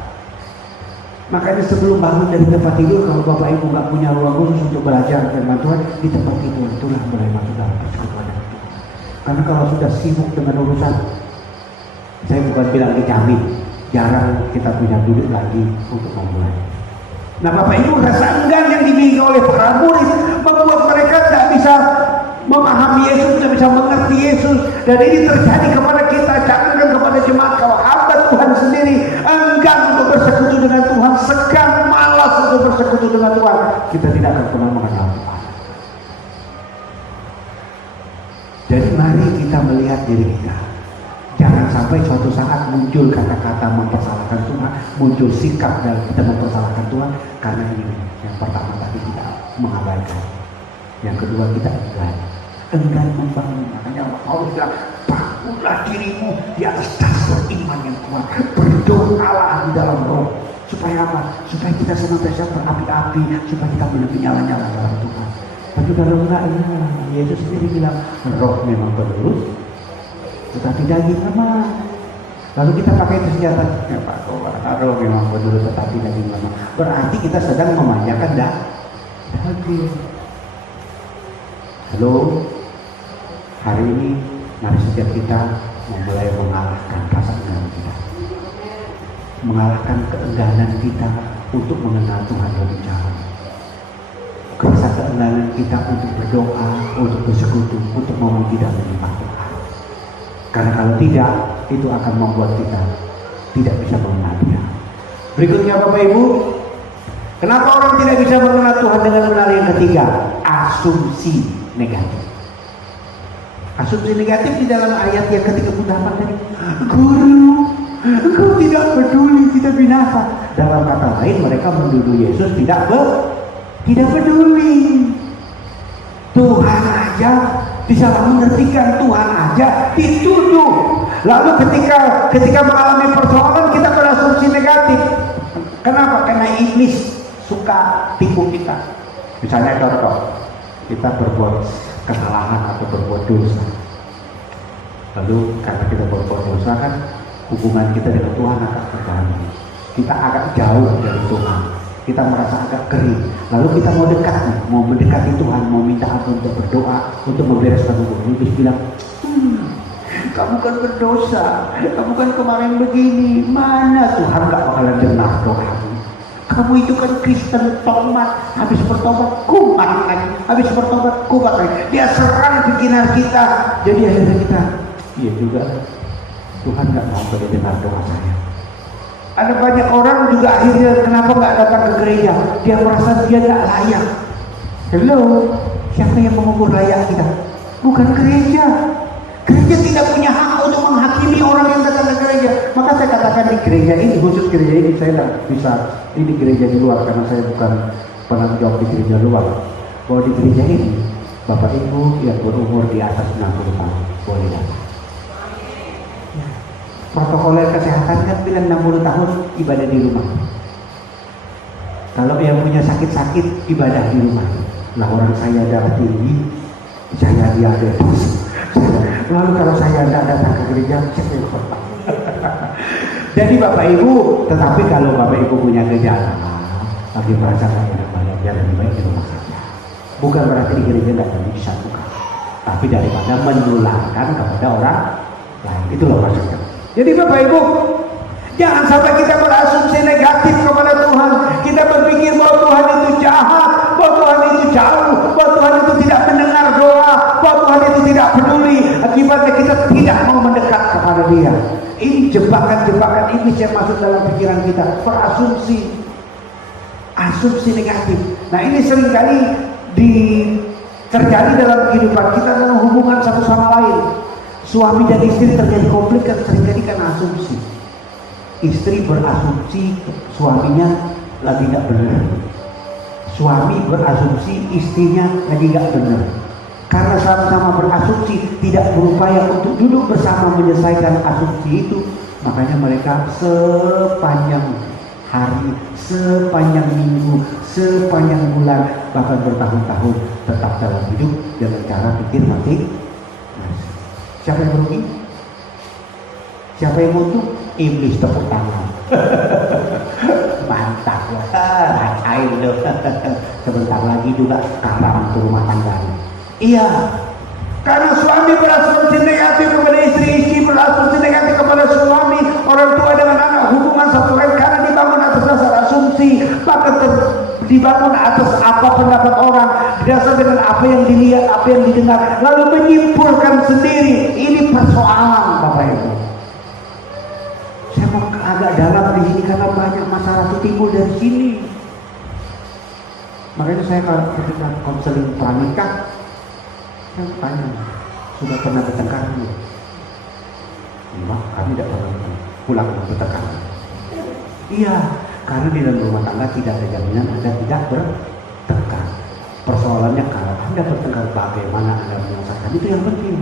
Makanya sebelum bangun dari tempat tidur, kalau Bapak Ibu nggak punya ruang khusus untuk belajar firman Tuhan di tempat tidur, itulah mulai masuk dalam persekutuan dengan Tuhan. Karena kalau sudah sibuk dengan urusan, saya bukan bilang dijamin, jarang kita punya duduk lagi untuk memulai. Nah Bapak Ibu, rasa enggan yang dimiliki oleh para murid membuat mereka tidak bisa memahami Yesus, tidak bisa mengerti Yesus, dan ini terjadi kepada kita, jangankan kepada jemaat, kalau hamba Tuhan sendiri enggan untuk bersekutu dengan Tuhan, segan, malas untuk bersekutu dengan Tuhan, kita tidak akan pernah mengenal Tuhan. Jadi mari kita melihat diri kita, jangan sampai suatu saat muncul kata-kata mempersalahkan Tuhan, muncul sikap dalam kita mempersalahkan Tuhan, karena ini yang pertama tadi kita mengabaikan, yang kedua kita enggan membangun. Makanya Allah bilang, bangunlah dirimu di atas dasar iman yang kuat, berdoalah di dalam roh. Supaya apa? Supaya kita senantiasa berapi-api, supaya kita lebih nyala-nyala dalam Tuhan. Tapi kalau enggak, Yesus sendiri bilang, roh memang terus, tetapi daging lemah. Lalu kita pakai itu senjata, ya Pak, roh memang terus, tetapi daging lemah. Berarti kita sedang memanjakan daging. Halo, hari ini mari setiap kita memulai mengalahkan rasa enggan kita, mengalahkan keengganan kita untuk mengenal Tuhan lebih jauh, rasa keengganan kita untuk berdoa, untuk bersekutu, untuk memuji dan menyembah Tuhan. Karena kalau tidak, itu akan membuat kita tidak bisa mengenal Dia. Berikutnya Bapak Ibu, kenapa orang tidak bisa mengenal Tuhan dengan benar? Yang ketiga, asumsi negatif. Asumsi negatif di dalam ayat yang ke-38 tadi, Guru, Engkau tidak peduli kita binasa. Dalam kata lain, mereka menuduh Yesus tidak peduli. Tuhan aja disalah mengertikan, Tuhan aja dituduh. Lalu ketika mengalami persoalan, kita berasumsi negatif. Kenapa? Karena iblis suka tipu kita. Misalnya contoh, kita berbuat kesalahan atau berbuat dosa, lalu karena kita berbuat dosa kan hubungan kita dengan Tuhan akan terganggu, kita agak jauh dari Tuhan, kita merasa agak kering, lalu kita mau dekat nih, mau mendekati Tuhan, mau minta ampun, untuk berdoa, untuk membereskan hubungan. Iblis bilang, kamu kan berdosa, kamu kan kemarin begini, mana Tuhan gak bakalan dengar doamu. Kamu itu kan Kristen tomat, habis bertobat kumat lagi, habis bertobat kumat lagi. Dia serang pikiran kita, jadi akhirnya kita, iya juga, Tuhan nggak mau dengar doa saya. Ada banyak orang juga akhirnya, kenapa kenapa nggak datang ke gereja? Dia merasa dia nggak layak. Hello, siapa yang mengukur layak kita? Bukan gereja. Gereja tidak punya hak untuk menghakimi orang yang datang ke gereja. Maka saya katakan di gereja ini, khusus gereja ini, saya tidak bisa ini gereja di luar karena saya bukan penanggung jawab di gereja luar. Bahwa di gereja ini, Bapak Ibu yang berumur di atas 60 tahun boleh datang. Protokoler kesehatan kan bilang 60 tahun ibadah di rumah. Kalau yang punya sakit-sakit ibadah di rumah. Lah orang saya darah tinggi, saya diabetes. Lalu kalau saya tidak datang ke gereja, saya korban. Jadi Bapak Ibu, tetapi kalau Bapak Ibu punya gejala, lagi merasa saya enak banget, ya lebih baik di rumah saja. Bukan berarti di gereja tidak bisa, bukan. Tapi daripada menularkan kepada orang lain, itu loh maksudnya. Jadi Bapak Ibu, jangan sampai kita berasumsi negatif kepada Tuhan. Kita berpikir bahwa Tuhan itu jahat, bahwa Tuhan itu jauh, bahwa Tuhan itu tidak mendengar doa, bahwa Tuhan itu tidak peduli. Akibatnya kita tidak mau mendekat kepada Dia. Ini jebakan-jebakan iblis yang masuk dalam pikiran kita. Berasumsi, asumsi negatif. Nah ini seringkali terjadi dalam kehidupan kita dalam hubungan satu sama lain. Suami dan istri terjadi konflik kan seringkali karena asumsi. Istri berasumsi suaminya lagi nggak benar. Suami berasumsi istrinya lagi nggak benar. Karena sama-sama berasumsi, tidak berupaya untuk duduk bersama menyelesaikan asumsi itu, makanya mereka sepanjang hari, sepanjang minggu, sepanjang bulan, bahkan bertahun-tahun tetap dalam hidup dengan cara pikir mati. Siapa yang merugi? Siapa yang untung? Iblis, tepuk tangan. Mantap lah, rasain loh. Sebentar lagi juga karam untuk rumah tangga. Iya, karena suami berasumsi negatif kepada istri, istri berasumsi negatif kepada suami, orang tua dengan anak, hubungan satu lain karena dibangun atas dasar asumsi, maka dibangun atas apa pendapat orang, berdasar dengan apa yang dilihat, apa yang didengar, lalu menyimpulkan sendiri. Ini persoalan, Bapak Ibu. Saya mau agak dalam di sini karena banyak masalah itu timbul dari sini. Makanya saya kalau ketika konseling pranikah, saya tanya, sudah pernah bertengkar belum? Enggak, kami tidak pernah pulang bertengkar. Iya, karena di dalam rumah tangga tidak ada jaminan Anda tidak bertengkar. Persoalannya kalau Anda bertengkar, bagaimana Anda menyelesaikan, itu yang penting.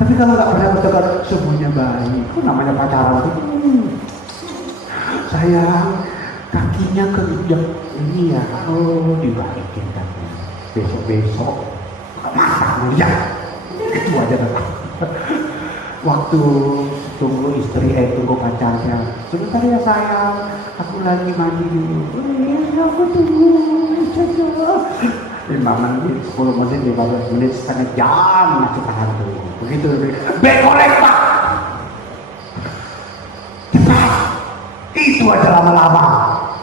Tapi kalau nggak pernah bertengkar, semuanya baik. Itu namanya pacaran itu. Sayang, kakinya keinjak ini ya. Oh, dibalikin kakinya. Besok-besok masa ya. Itu aja datang. Waktu tunggu istri, tunggu pacarnya. Sebentar ya sayang, aku lagi mandi dulu. Iya, aku tunggu. 5 menit, 10 menit, 15 menit, setengah jam masih tahan dulu. Begitu, bekorek pak. Cepat. Itu aja lama-lama.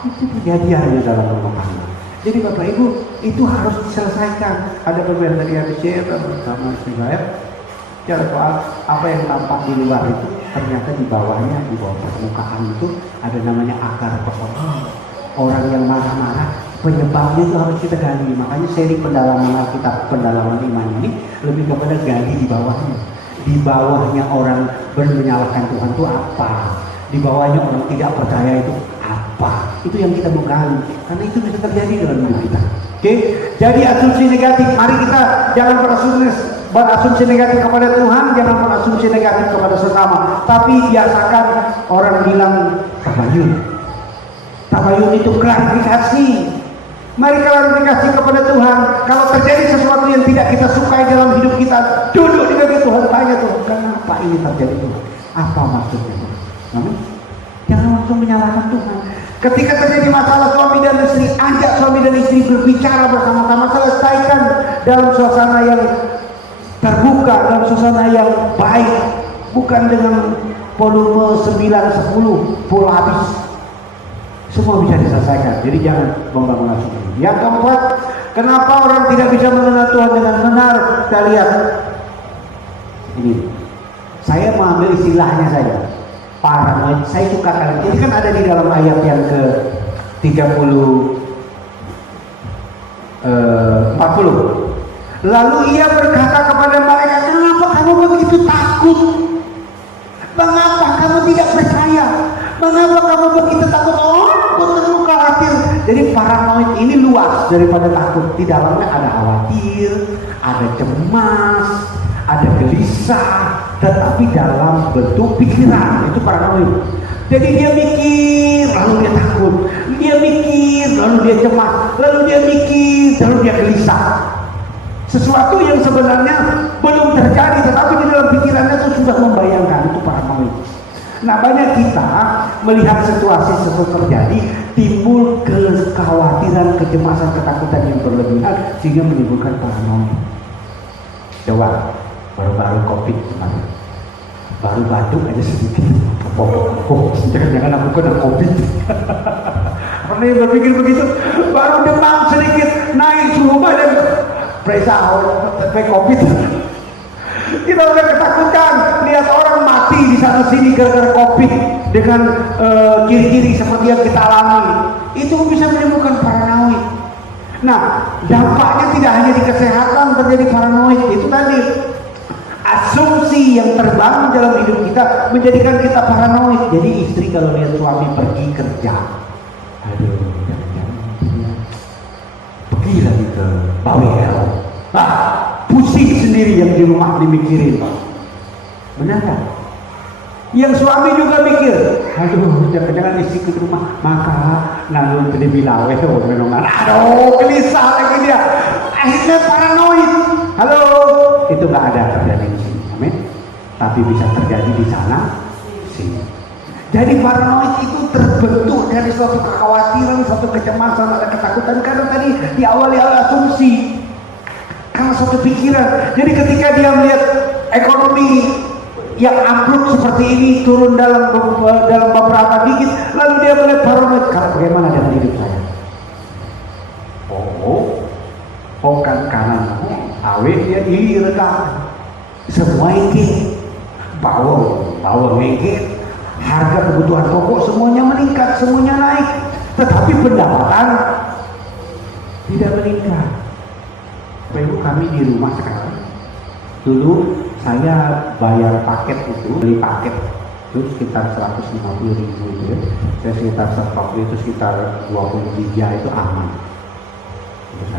Itu kejadiannya dalam rumah tangga. Jadi Bapak Ibu, itu harus diselesaikan. Ada beberapa tadi habis share bersama istri saya. Cara soal apa yang tampak di luar itu, ternyata di bawahnya, di bawah permukaan itu ada namanya akar persoalan. Orang yang marah-marah, penyebabnya itu harus kita gali. Makanya seri pendalaman Alkitab, pendalaman iman ini lebih kepada gali di bawahnya. Di bawahnya orang menyalahkan Tuhan itu apa? Di bawahnya orang tidak percaya itu apa? Itu yang kita mau gali. Karena itu bisa terjadi dalam hidup kita. Oke? Jadi asumsi negatif. Mari kita jangan berasumsi negatif kepada Tuhan, jangan berasumsi negatif kepada sesama. Tapi biasakan orang bilang tabayun. Tabayun itu klarifikasi. Mari klarifikasi kepada Tuhan. Kalau terjadi sesuatu yang tidak kita sukai dalam hidup kita, duduk di kaki Tuhan, tanya Tuhan, kenapa ini terjadi Tuhan? Apa maksudnya Tuhan? Jangan langsung menyalahkan Tuhan. Ketika terjadi masalah suami dan istri, ajak suami dan istri berbicara bersama-sama, selesaikan dalam suasana yang terbuka, dalam suasana yang baik, bukan dengan volume 9-10 full habis. Semua bisa diselesaikan. Jadi jangan membangun asumsi. Yang keempat, kenapa orang tidak bisa mengenal Tuhan dengan benar? Kita lihat ini. Saya mengambil istilahnya saja. Paranoid. Saya suka kalian. Jadi kan ada di dalam ayat yang 40. Lalu ia berkata kepada mereka, kenapa kamu begitu takut? Mengapa kamu tidak percaya? Mengapa kamu begitu takut? Oh, aku khawatir. Jadi paranoid ini luas daripada takut. Di dalamnya ada khawatir, ada cemas, ada gelisah, tetapi dalam bentuk pikiran. Itu paranoid. Jadi dia mikir, lalu dia takut. Dia mikir, lalu dia cemas. Lalu dia mikir, lalu dia gelisah. Sesuatu yang sebenarnya belum terjadi, tetapi di dalam pikirannya itu sudah membayangkan. Itu paranoid. Nah, banyak kita melihat situasi sesuatu terjadi, timbul kekhawatiran, kecemasan, ketakutan yang berlebihan, sehingga menimbulkan paranoid. Coba, baru-baru COVID kemarin, baru batuk aja sedikit, jangan-jangan aku kena COVID. Pernah yang berpikir begitu? Baru demam sedikit, naik suhu badan, periksa COVID. Kita udah ketakutan lihat orang mati di sana sini gara-gara COVID dengan ciri-ciri seperti yang kita alami. Itu bisa menimbulkan paranoid. Nah, dampaknya tidak hanya di kesehatan terjadi paranoid. Itu tadi asumsi yang terbangun dalam hidup kita menjadikan kita paranoid. Jadi istri kalau lihat suami pergi kerja, aduh, pergi lagi ke Bawel. Pusing sendiri yang di rumah dimikirin. Benar kan? Yang suami juga mikir, aduh, jangan-jangan istri ke rumah maka nanggung gede bilawe, aduh, gelisah lagi dia. Akhirnya paranoid. Halo, itu nggak ada terjadi di sini, amin. Tapi bisa terjadi di sana, sini. Jadi paranoid itu terbentuk dari suatu kekhawatiran, suatu kecemasan, ada ketakutan karena tadi diawali oleh asumsi. Karena suatu pikiran. Jadi ketika dia melihat ekonomi yang ambruk seperti ini turun dalam beberapa dikit, lalu dia melihat paranoid, kalau bagaimana dengan hidup saya? Kan kanan, awet dia iri rekam, semua ini bawang mengke, harga kebutuhan pokok semuanya meningkat, semuanya naik, tetapi pendapatan tidak meningkat. Ibu, kami di rumah sekarang, dulu saya bayar paket itu, beli paket itu sekitar 150.000 itu ya. Saya sekitar stok itu sekitar 20 giga itu aman.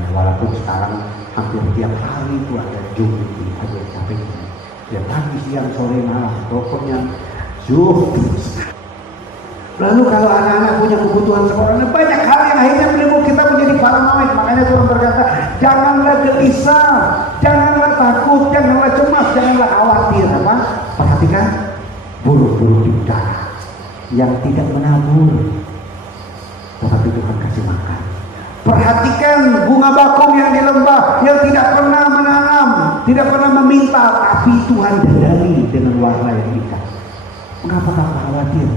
Walaupun sekarang hampir tiap hari itu ada Zoom itu, ada capek. Ya pagi, siang, sore, malam, pokoknya Zoom. Lalu kalau anak-anak punya kebutuhan sekolah, banyak hal yang akhirnya menimbulkan kita menjadi paranoid. Makanya Tuhan berkata, janganlah gelisah, janganlah takut, janganlah cemas, janganlah khawatir. Apa? Perhatikan burung-burung di udara yang tidak menabur, tetapi Tuhan kasih makan. Perhatikan bunga bakung yang di lembah yang tidak pernah menanam, tidak pernah meminta, tapi Tuhan dandani dengan warna yang indah. Mengapa kamu khawatir?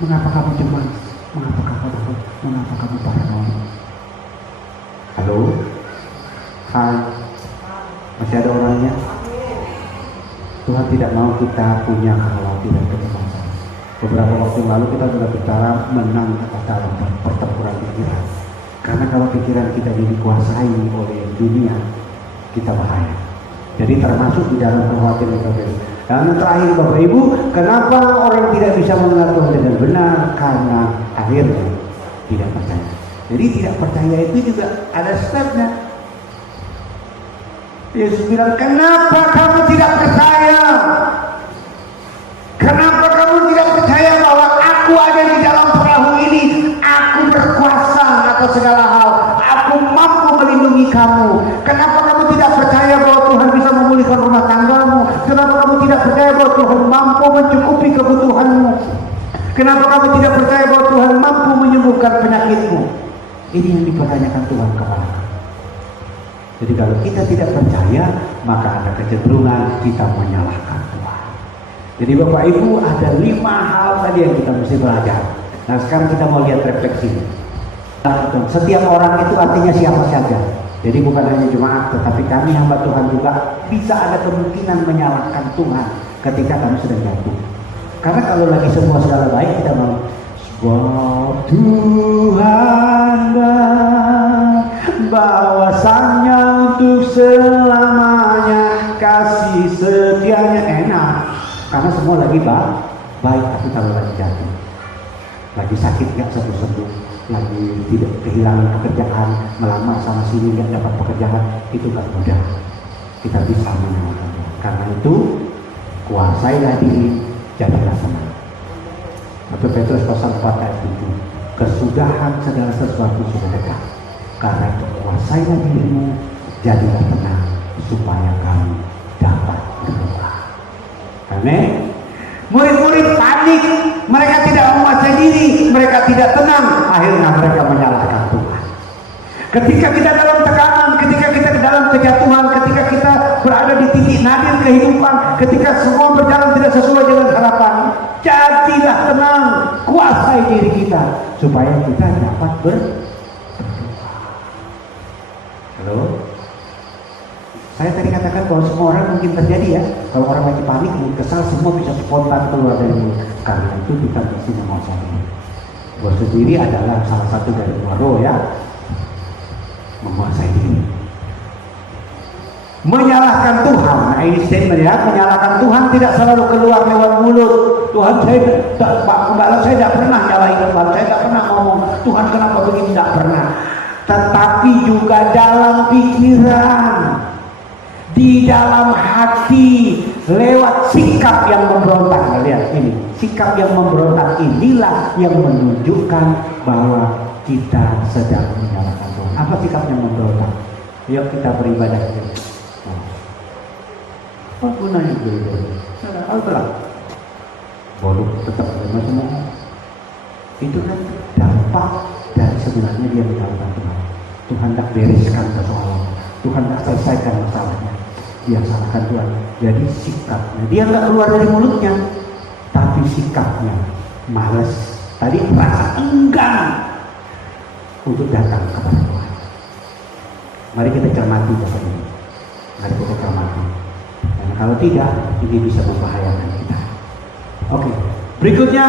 Mengapa kamu cemas? Mengapa kamu takut? Mengapa kamu paranoid? Halo? Hai? Masih ada orangnya? Tuhan tidak mau kita punya kekhawatiran kecemasan. Beberapa waktu lalu kita sudah bicara menang atas dalam pertempuran pikiran. Karena kalau pikiran kita dikuasai oleh dunia, kita bahaya. Jadi termasuk di dalam kekhawatiran kita. Dan terakhir Bapak Ibu, kenapa orang tidak bisa mengenal Tuhan dengan benar? Karena akhirnya tidak percaya. Jadi tidak percaya itu juga ada stepnya. Yesus bilang, kenapa kamu tidak percaya? Kenapa kamu tidak percaya bahwa aku ada di dalam perahu ini? Aku berkuasa atas segala hal. Aku mampu melindungi kamu. Kenapa kamu tidak percaya bahwa Tuhan bisa memulihkan rumah tanggamu? Kenapa kamu tidak percaya bahwa Tuhan mampu mencukupi kebutuhanmu? Kenapa kamu tidak percaya bahwa Tuhan mampu menyembuhkan penyakitmu? Ini yang dipertanyakan Tuhan kepada kita. Jadi kalau kita tidak percaya, maka ada kecenderungan kita menyalahkan Tuhan. Jadi Bapak Ibu, ada 5 hal tadi yang kita mesti belajar. Nah sekarang kita mau lihat refleksi. Setiap orang itu artinya siapa saja. Jadi bukan hanya jemaat, tetapi kami hamba Tuhan juga bisa ada kemungkinan menyalahkan Tuhan ketika kami sedang jatuh. Karena kalau lagi semua segala baik, kita mau sebab Tuhan semua lagi baik, tapi kalau lagi jatuh, lagi sakit nggak sembuh-sembuh, lagi tidak kehilangan pekerjaan, melamar sana sini nggak dapat pekerjaan, itu nggak mudah kita bisa menyalahkan Tuhan. Karena itu kuasailah diri, jadilah tenang. 1 Petrus pasal 4 ayat 7. Kesudahan segala sesuatu sudah dekat. Karena itu kuasailah dirimu, jadilah tenang, supaya kamu dapat berdoa. Amin. Murid-murid panik, mereka tidak menguasai diri, mereka tidak tenang, akhirnya mereka menyalahkan Tuhan. Ketika kita dalam tekanan, ketika kita dalam kejatuhan, ketika kita berada di titik nadir kehidupan, ketika semua berjalan tidak sesuai dengan harapan, jadilah tenang, kuasai diri kita supaya kita dapat berdoa. Halo? Saya tadi katakan bahwa semua orang mungkin terjadi ya. Kalau orang lagi panik, kesal, semua bisa spontan keluar dari mulut. Karena itu kita mesti menguasai diri. Gue sendiri adalah salah satu dari roh ya, menguasai diri. Menyalahkan Tuhan. Nah ini statement ya, menyalahkan Tuhan tidak selalu keluar lewat mulut. Tuhan Pak Gembala saya tidak pernah nyalahin Tuhan, saya tidak pernah ngomong Tuhan kenapa begini, tidak pernah. Tetapi juga dalam pikiran, di dalam hati, lewat sikap yang memberontak. Lihat ini, sikap yang memberontak inilah yang menunjukkan bahwa kita sedang menyalahkan Tuhan. Apa sikap yang memberontak? Yuk kita beribadah. Apa gunanya beribadah? Alhamdulillah. Bodoh tetap semua. Itu kan dampak dari sebenarnya dia menyalahkan Tuhan. Tuhan tak bereskan persoalan, Tuhan tak selesaikan masalahnya. Dia salahkan Tuhan. Jadi sikapnya, dia nggak keluar dari mulutnya, tapi sikapnya malas. Tadi rasa enggan untuk datang kepada Tuhan. Mari kita cermati Bapak ini. Mari kita cermati. Dan kalau tidak, ini bisa membahayakan kita. Oke. Berikutnya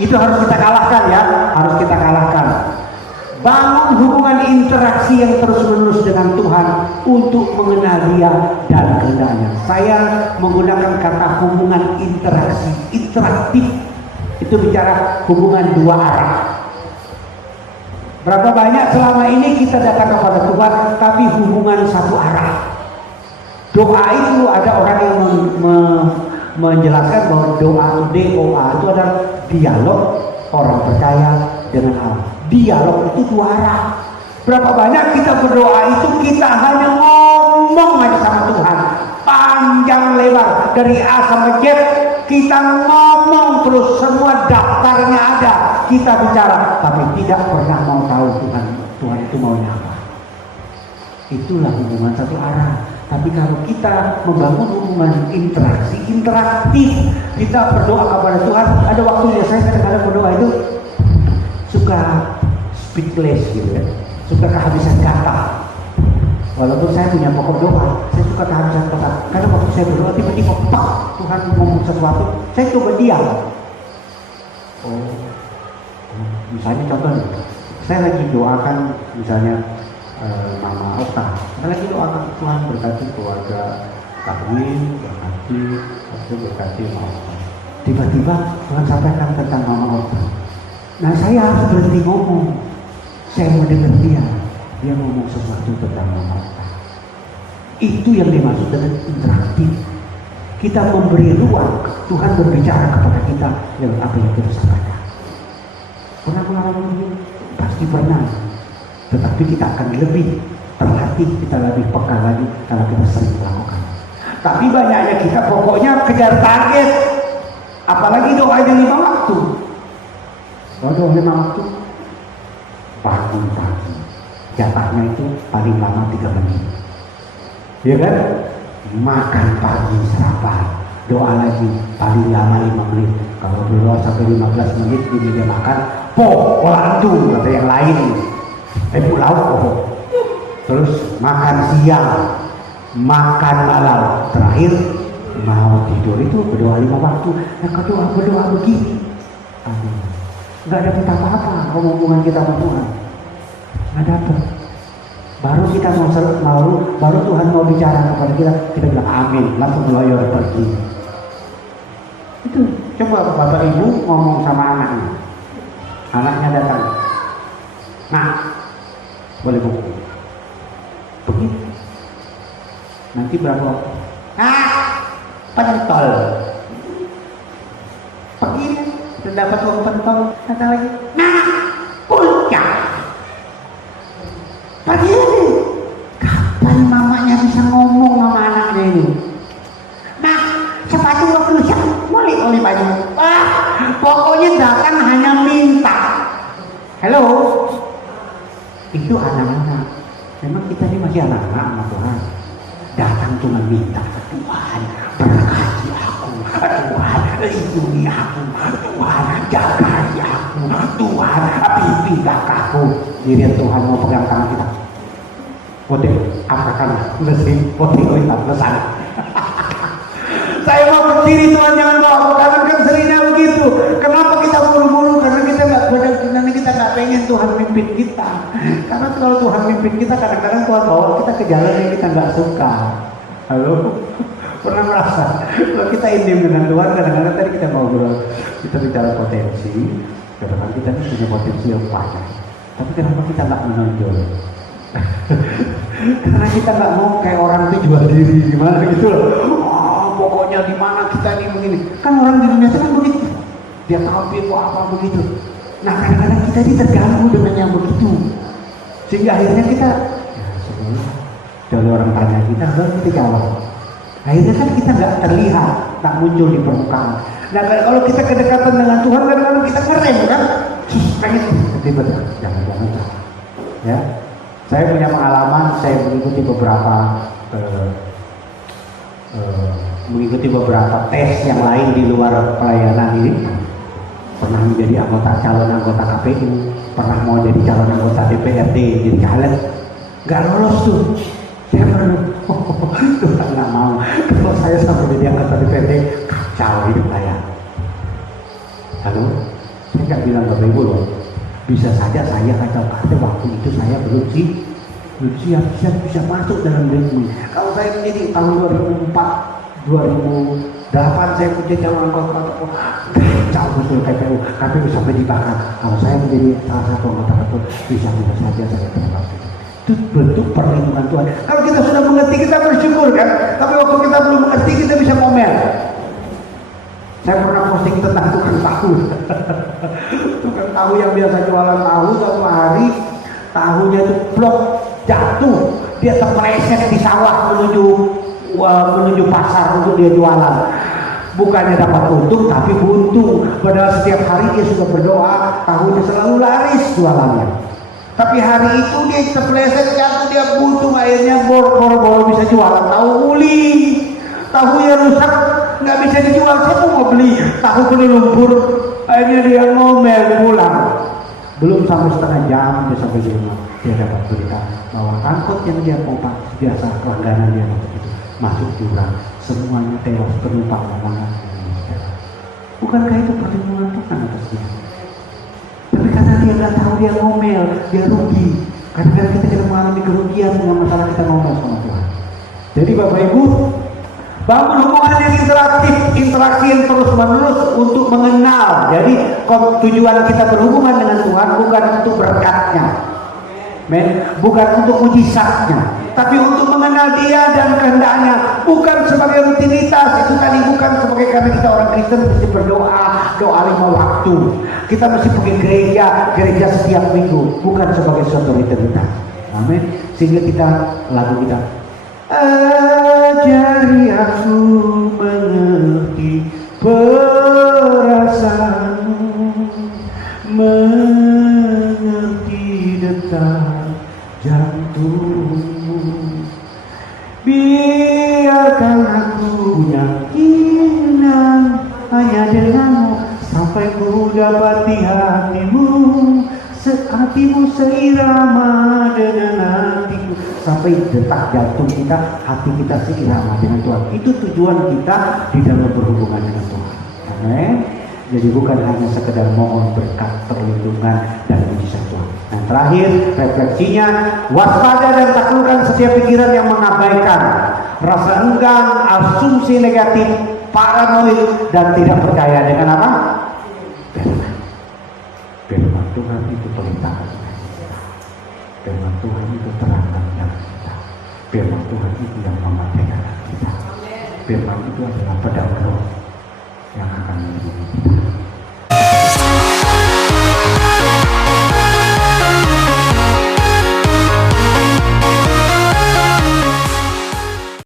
itu harus kita kalahkan ya, harus kita kalahkan. Bangun hubungan interaksi yang terus-menerus dengan Tuhan untuk mengenal Dia dan kehendaknya. Saya menggunakan kata hubungan interaksi, interaktif. Itu bicara hubungan dua arah. Berapa banyak selama ini kita datang kepada Tuhan, tapi hubungan satu arah. Doa itu ada orang yang menjelaskan bahwa doa itu adalah dialog orang percaya dengan Allah. Dialog itu dua arah. Berapa banyak kita berdoa itu kita hanya ngomong aja sama Tuhan, panjang lebar dari A sampai Z kita ngomong terus, semua daftarnya ada, kita bicara, tapi tidak pernah mau tahu Tuhan itu maunya apa. Itulah hubungan satu arah. Tapi kalau kita membangun hubungan interaksi, interaktif, kita berdoa kepada Tuhan, ada waktunya. Saya kadang-kadang berdoa itu suka speechless gitu ya, suka kehabisan kata. Walaupun saya punya pokok doa, saya suka kehabisan kata. Karena waktu saya berdoa tiba-tiba pak, Tuhan ngomong sesuatu, saya coba diam. Misalnya contohnya, saya lagi doakan misalnya Mama Okta, saya lagi doakan Tuhan berkati keluarga Kawin, berkati Mama Okta. Tiba-tiba Tuhan sampaikan tentang Mama Okta. Nah saya harus berhenti ngomong. Saya mau dengar dia ngomong sesuatu tentang Mama Okta. Itu yang dimaksud dengan interaktif. Kita memberi ruang Tuhan berbicara kepada kita lewat apa yang kita sampaikan. Pernah mengalami ini? Pasti pernah. Tetapi kita akan lebih terlatih, kita lebih peka lagi kalau kita sering melakukan. Tapi banyaknya kita pokoknya kejar target. Apalagi doanya 5 waktu. Doa 5 waktu. Bangun pagi. Jatahnya itu paling lama 3 menit. Ya kan? Makan pagi sarapan. Doa lagi paling lama 5 menit. Kalau berdoa sampai 15 menit di meja makan, polantu kata yang lain. Pulau. Terus makan siang, makan malam, terakhir mau tidur itu berdoa 5 waktu. Yang kedua berdoa begini, nggak dapat apa-apa hubungan kita sama Tuhan, nggak dapat. Baru kita baru Tuhan mau bicara kepada kita bilang amin, langsung doa pergi. Itu coba bapak ibu ngomong sama anaknya. Anaknya datang. Nah, boleh buku. Begitu. Nanti berapa? Pentol. Begini, sudah dapat uang pentol. Kata lagi, puncak. Begini, kapan mamanya bisa ngomong sama anaknya ini? Sepatu waktu siap, boleh baju. Pokoknya datang hanya minta. Halo, itu anak-anak. Memang kita ini masih anak-anak sama Tuhan. Datang cuma minta ke Tuhan, berkati aku, Tuhan, lindungi aku, Tuhan, jaga aku, Tuhan, pimpin kakakku. Diri Tuhan mau pegang tangan kita. Pote, apakan lesin, pote kita lesan. Saya mau berdiri, Tuhan jangan bawa aku, karena kan seringnya begitu. Kenapa kita buru-buru? Karena kita nggak pengen Tuhan mimpin kita. Karena kalau Tuhan mimpin kita, kadang-kadang Tuhan bawa kita ke jalan yang kita nggak suka. Halo, pernah merasa kalau kita intim dengan Tuhan, kadang-kadang tadi kita ngobrol, kita bicara potensi, kadang-kadang kita punya potensi yang banyak. Tapi kenapa kita nggak menonjol? Karena kita nggak mau kayak orang itu jual diri gimana gitu loh. Pokoknya di mana kita ini begini. Kan orang di dunia itu kan begitu. Dia tampil apa begitu. Nah kadang-kadang kita ini terganggu dengan yang begitu. Sehingga akhirnya kita, kalau orang tanya kita, baru kita jawab. Akhirnya kan kita nggak terlihat, tak muncul di permukaan. Nah kalau kita kedekatan dengan Tuhan, kadang-kadang kita ngerem kan. Pengen tiba-tiba, jangan-jangan. Ya, saya punya pengalaman, saya mengikuti beberapa tes yang lain di luar pelayanan ini. Pernah menjadi calon anggota KPU, pernah mau jadi calon anggota DPRD, jadi caleg, nggak lolos tuh. Saya pernah, Tuhan nggak mau. Kalau saya sampai jadi anggota DPRD, kacau hidup saya. Halo, saya nggak bilang Bapak Ibu loh. Bisa saja saya kata waktu itu saya belum siap bisa masuk dalam ritme. Kalau saya menjadi tahun 2004, 2008 saya menjadi calon anggota kacau betul KPU sampai dibakar. Kalau saya menjadi salah satu anggota KPU, bisa saja saya terlibat. Itu bentuk perlindungan Tuhan. Kalau kita sudah mengerti, kita bersyukur kan. Tapi waktu kita belum mengerti, kita bisa ngomel. Saya pernah posting tentang tukang tahu. Tukang tahu yang biasa jualan tahu, satu hari tahunya itu blok jatuh, dia terpeleset di sawah menuju pasar untuk dia jualan. Bukannya dapat untung tapi buntung. Padahal setiap hari dia sudah berdoa, tahunya selalu laris jualannya. Tapi hari itu dia terpeleset jatuh, dia buntung, akhirnya boro-boro bisa jualan tahu uli. Tahunya rusak, nggak bisa dijual. Siapa mau beli? Tahu penuh lumpur. Akhirnya dia ngomel pulang. Belum sampai setengah jam dia sampai di rumah. Dia dapat berita bahwa angkot yang dia pompa biasa pelangganan dia waktu itu masuk jurang, semuanya tewas, penumpang memanah. Bukankah itu perlindungan Tuhan atas dia? Tapi karena dia nggak tahu, dia ngomel, dia rugi. Kadang-kadang kita tidak mengalami kerugian dengan masalah kita ngomel sama Tuhan. Jadi Bapak Ibu, bangun hubungan yang interaktif, interaksi yang terus-menerus untuk mengenal. Jadi tujuan kita berhubungan dengan Tuhan bukan untuk berkatnya, bukan untuk mujizatnya, tapi untuk mengenal Dia dan kehendaknya. Bukan sebagai rutinitas, itu tadi bukan sebagai karena kita orang Kristen mesti berdoa, doa 5 waktu. Kita mesti pergi gereja setiap minggu, bukan sebagai suatu rutinitas. Amin. Sehingga kita lagu kita, ajari aku mengerti perasaanmu, mengerti detak jantungmu. Biarkan aku punya keinginan hanya denganmu, sampai ku dapati hatimu, hatimu seirama dengan hatiku. Sampai detak jantung kita, hati kita seirama dengan Tuhan. Itu tujuan kita di dalam berhubungan dengan Tuhan. Amin. Jadi bukan hanya sekedar mohon berkat, perlindungan dan mujizat Tuhan. Nah terakhir refleksinya, waspada dan taklukkan setiap pikiran yang mengabaikan, rasa enggan, asumsi negatif, paranoid dan tidak percaya dengan apa? Firman. Firman Tuhan itu pelita kita. Firman Tuhan itu terangkan jalan kita. Firman Tuhan itu yang memerdekakan kita. Firman itu adalah pedang roh yang akan melindungi kita.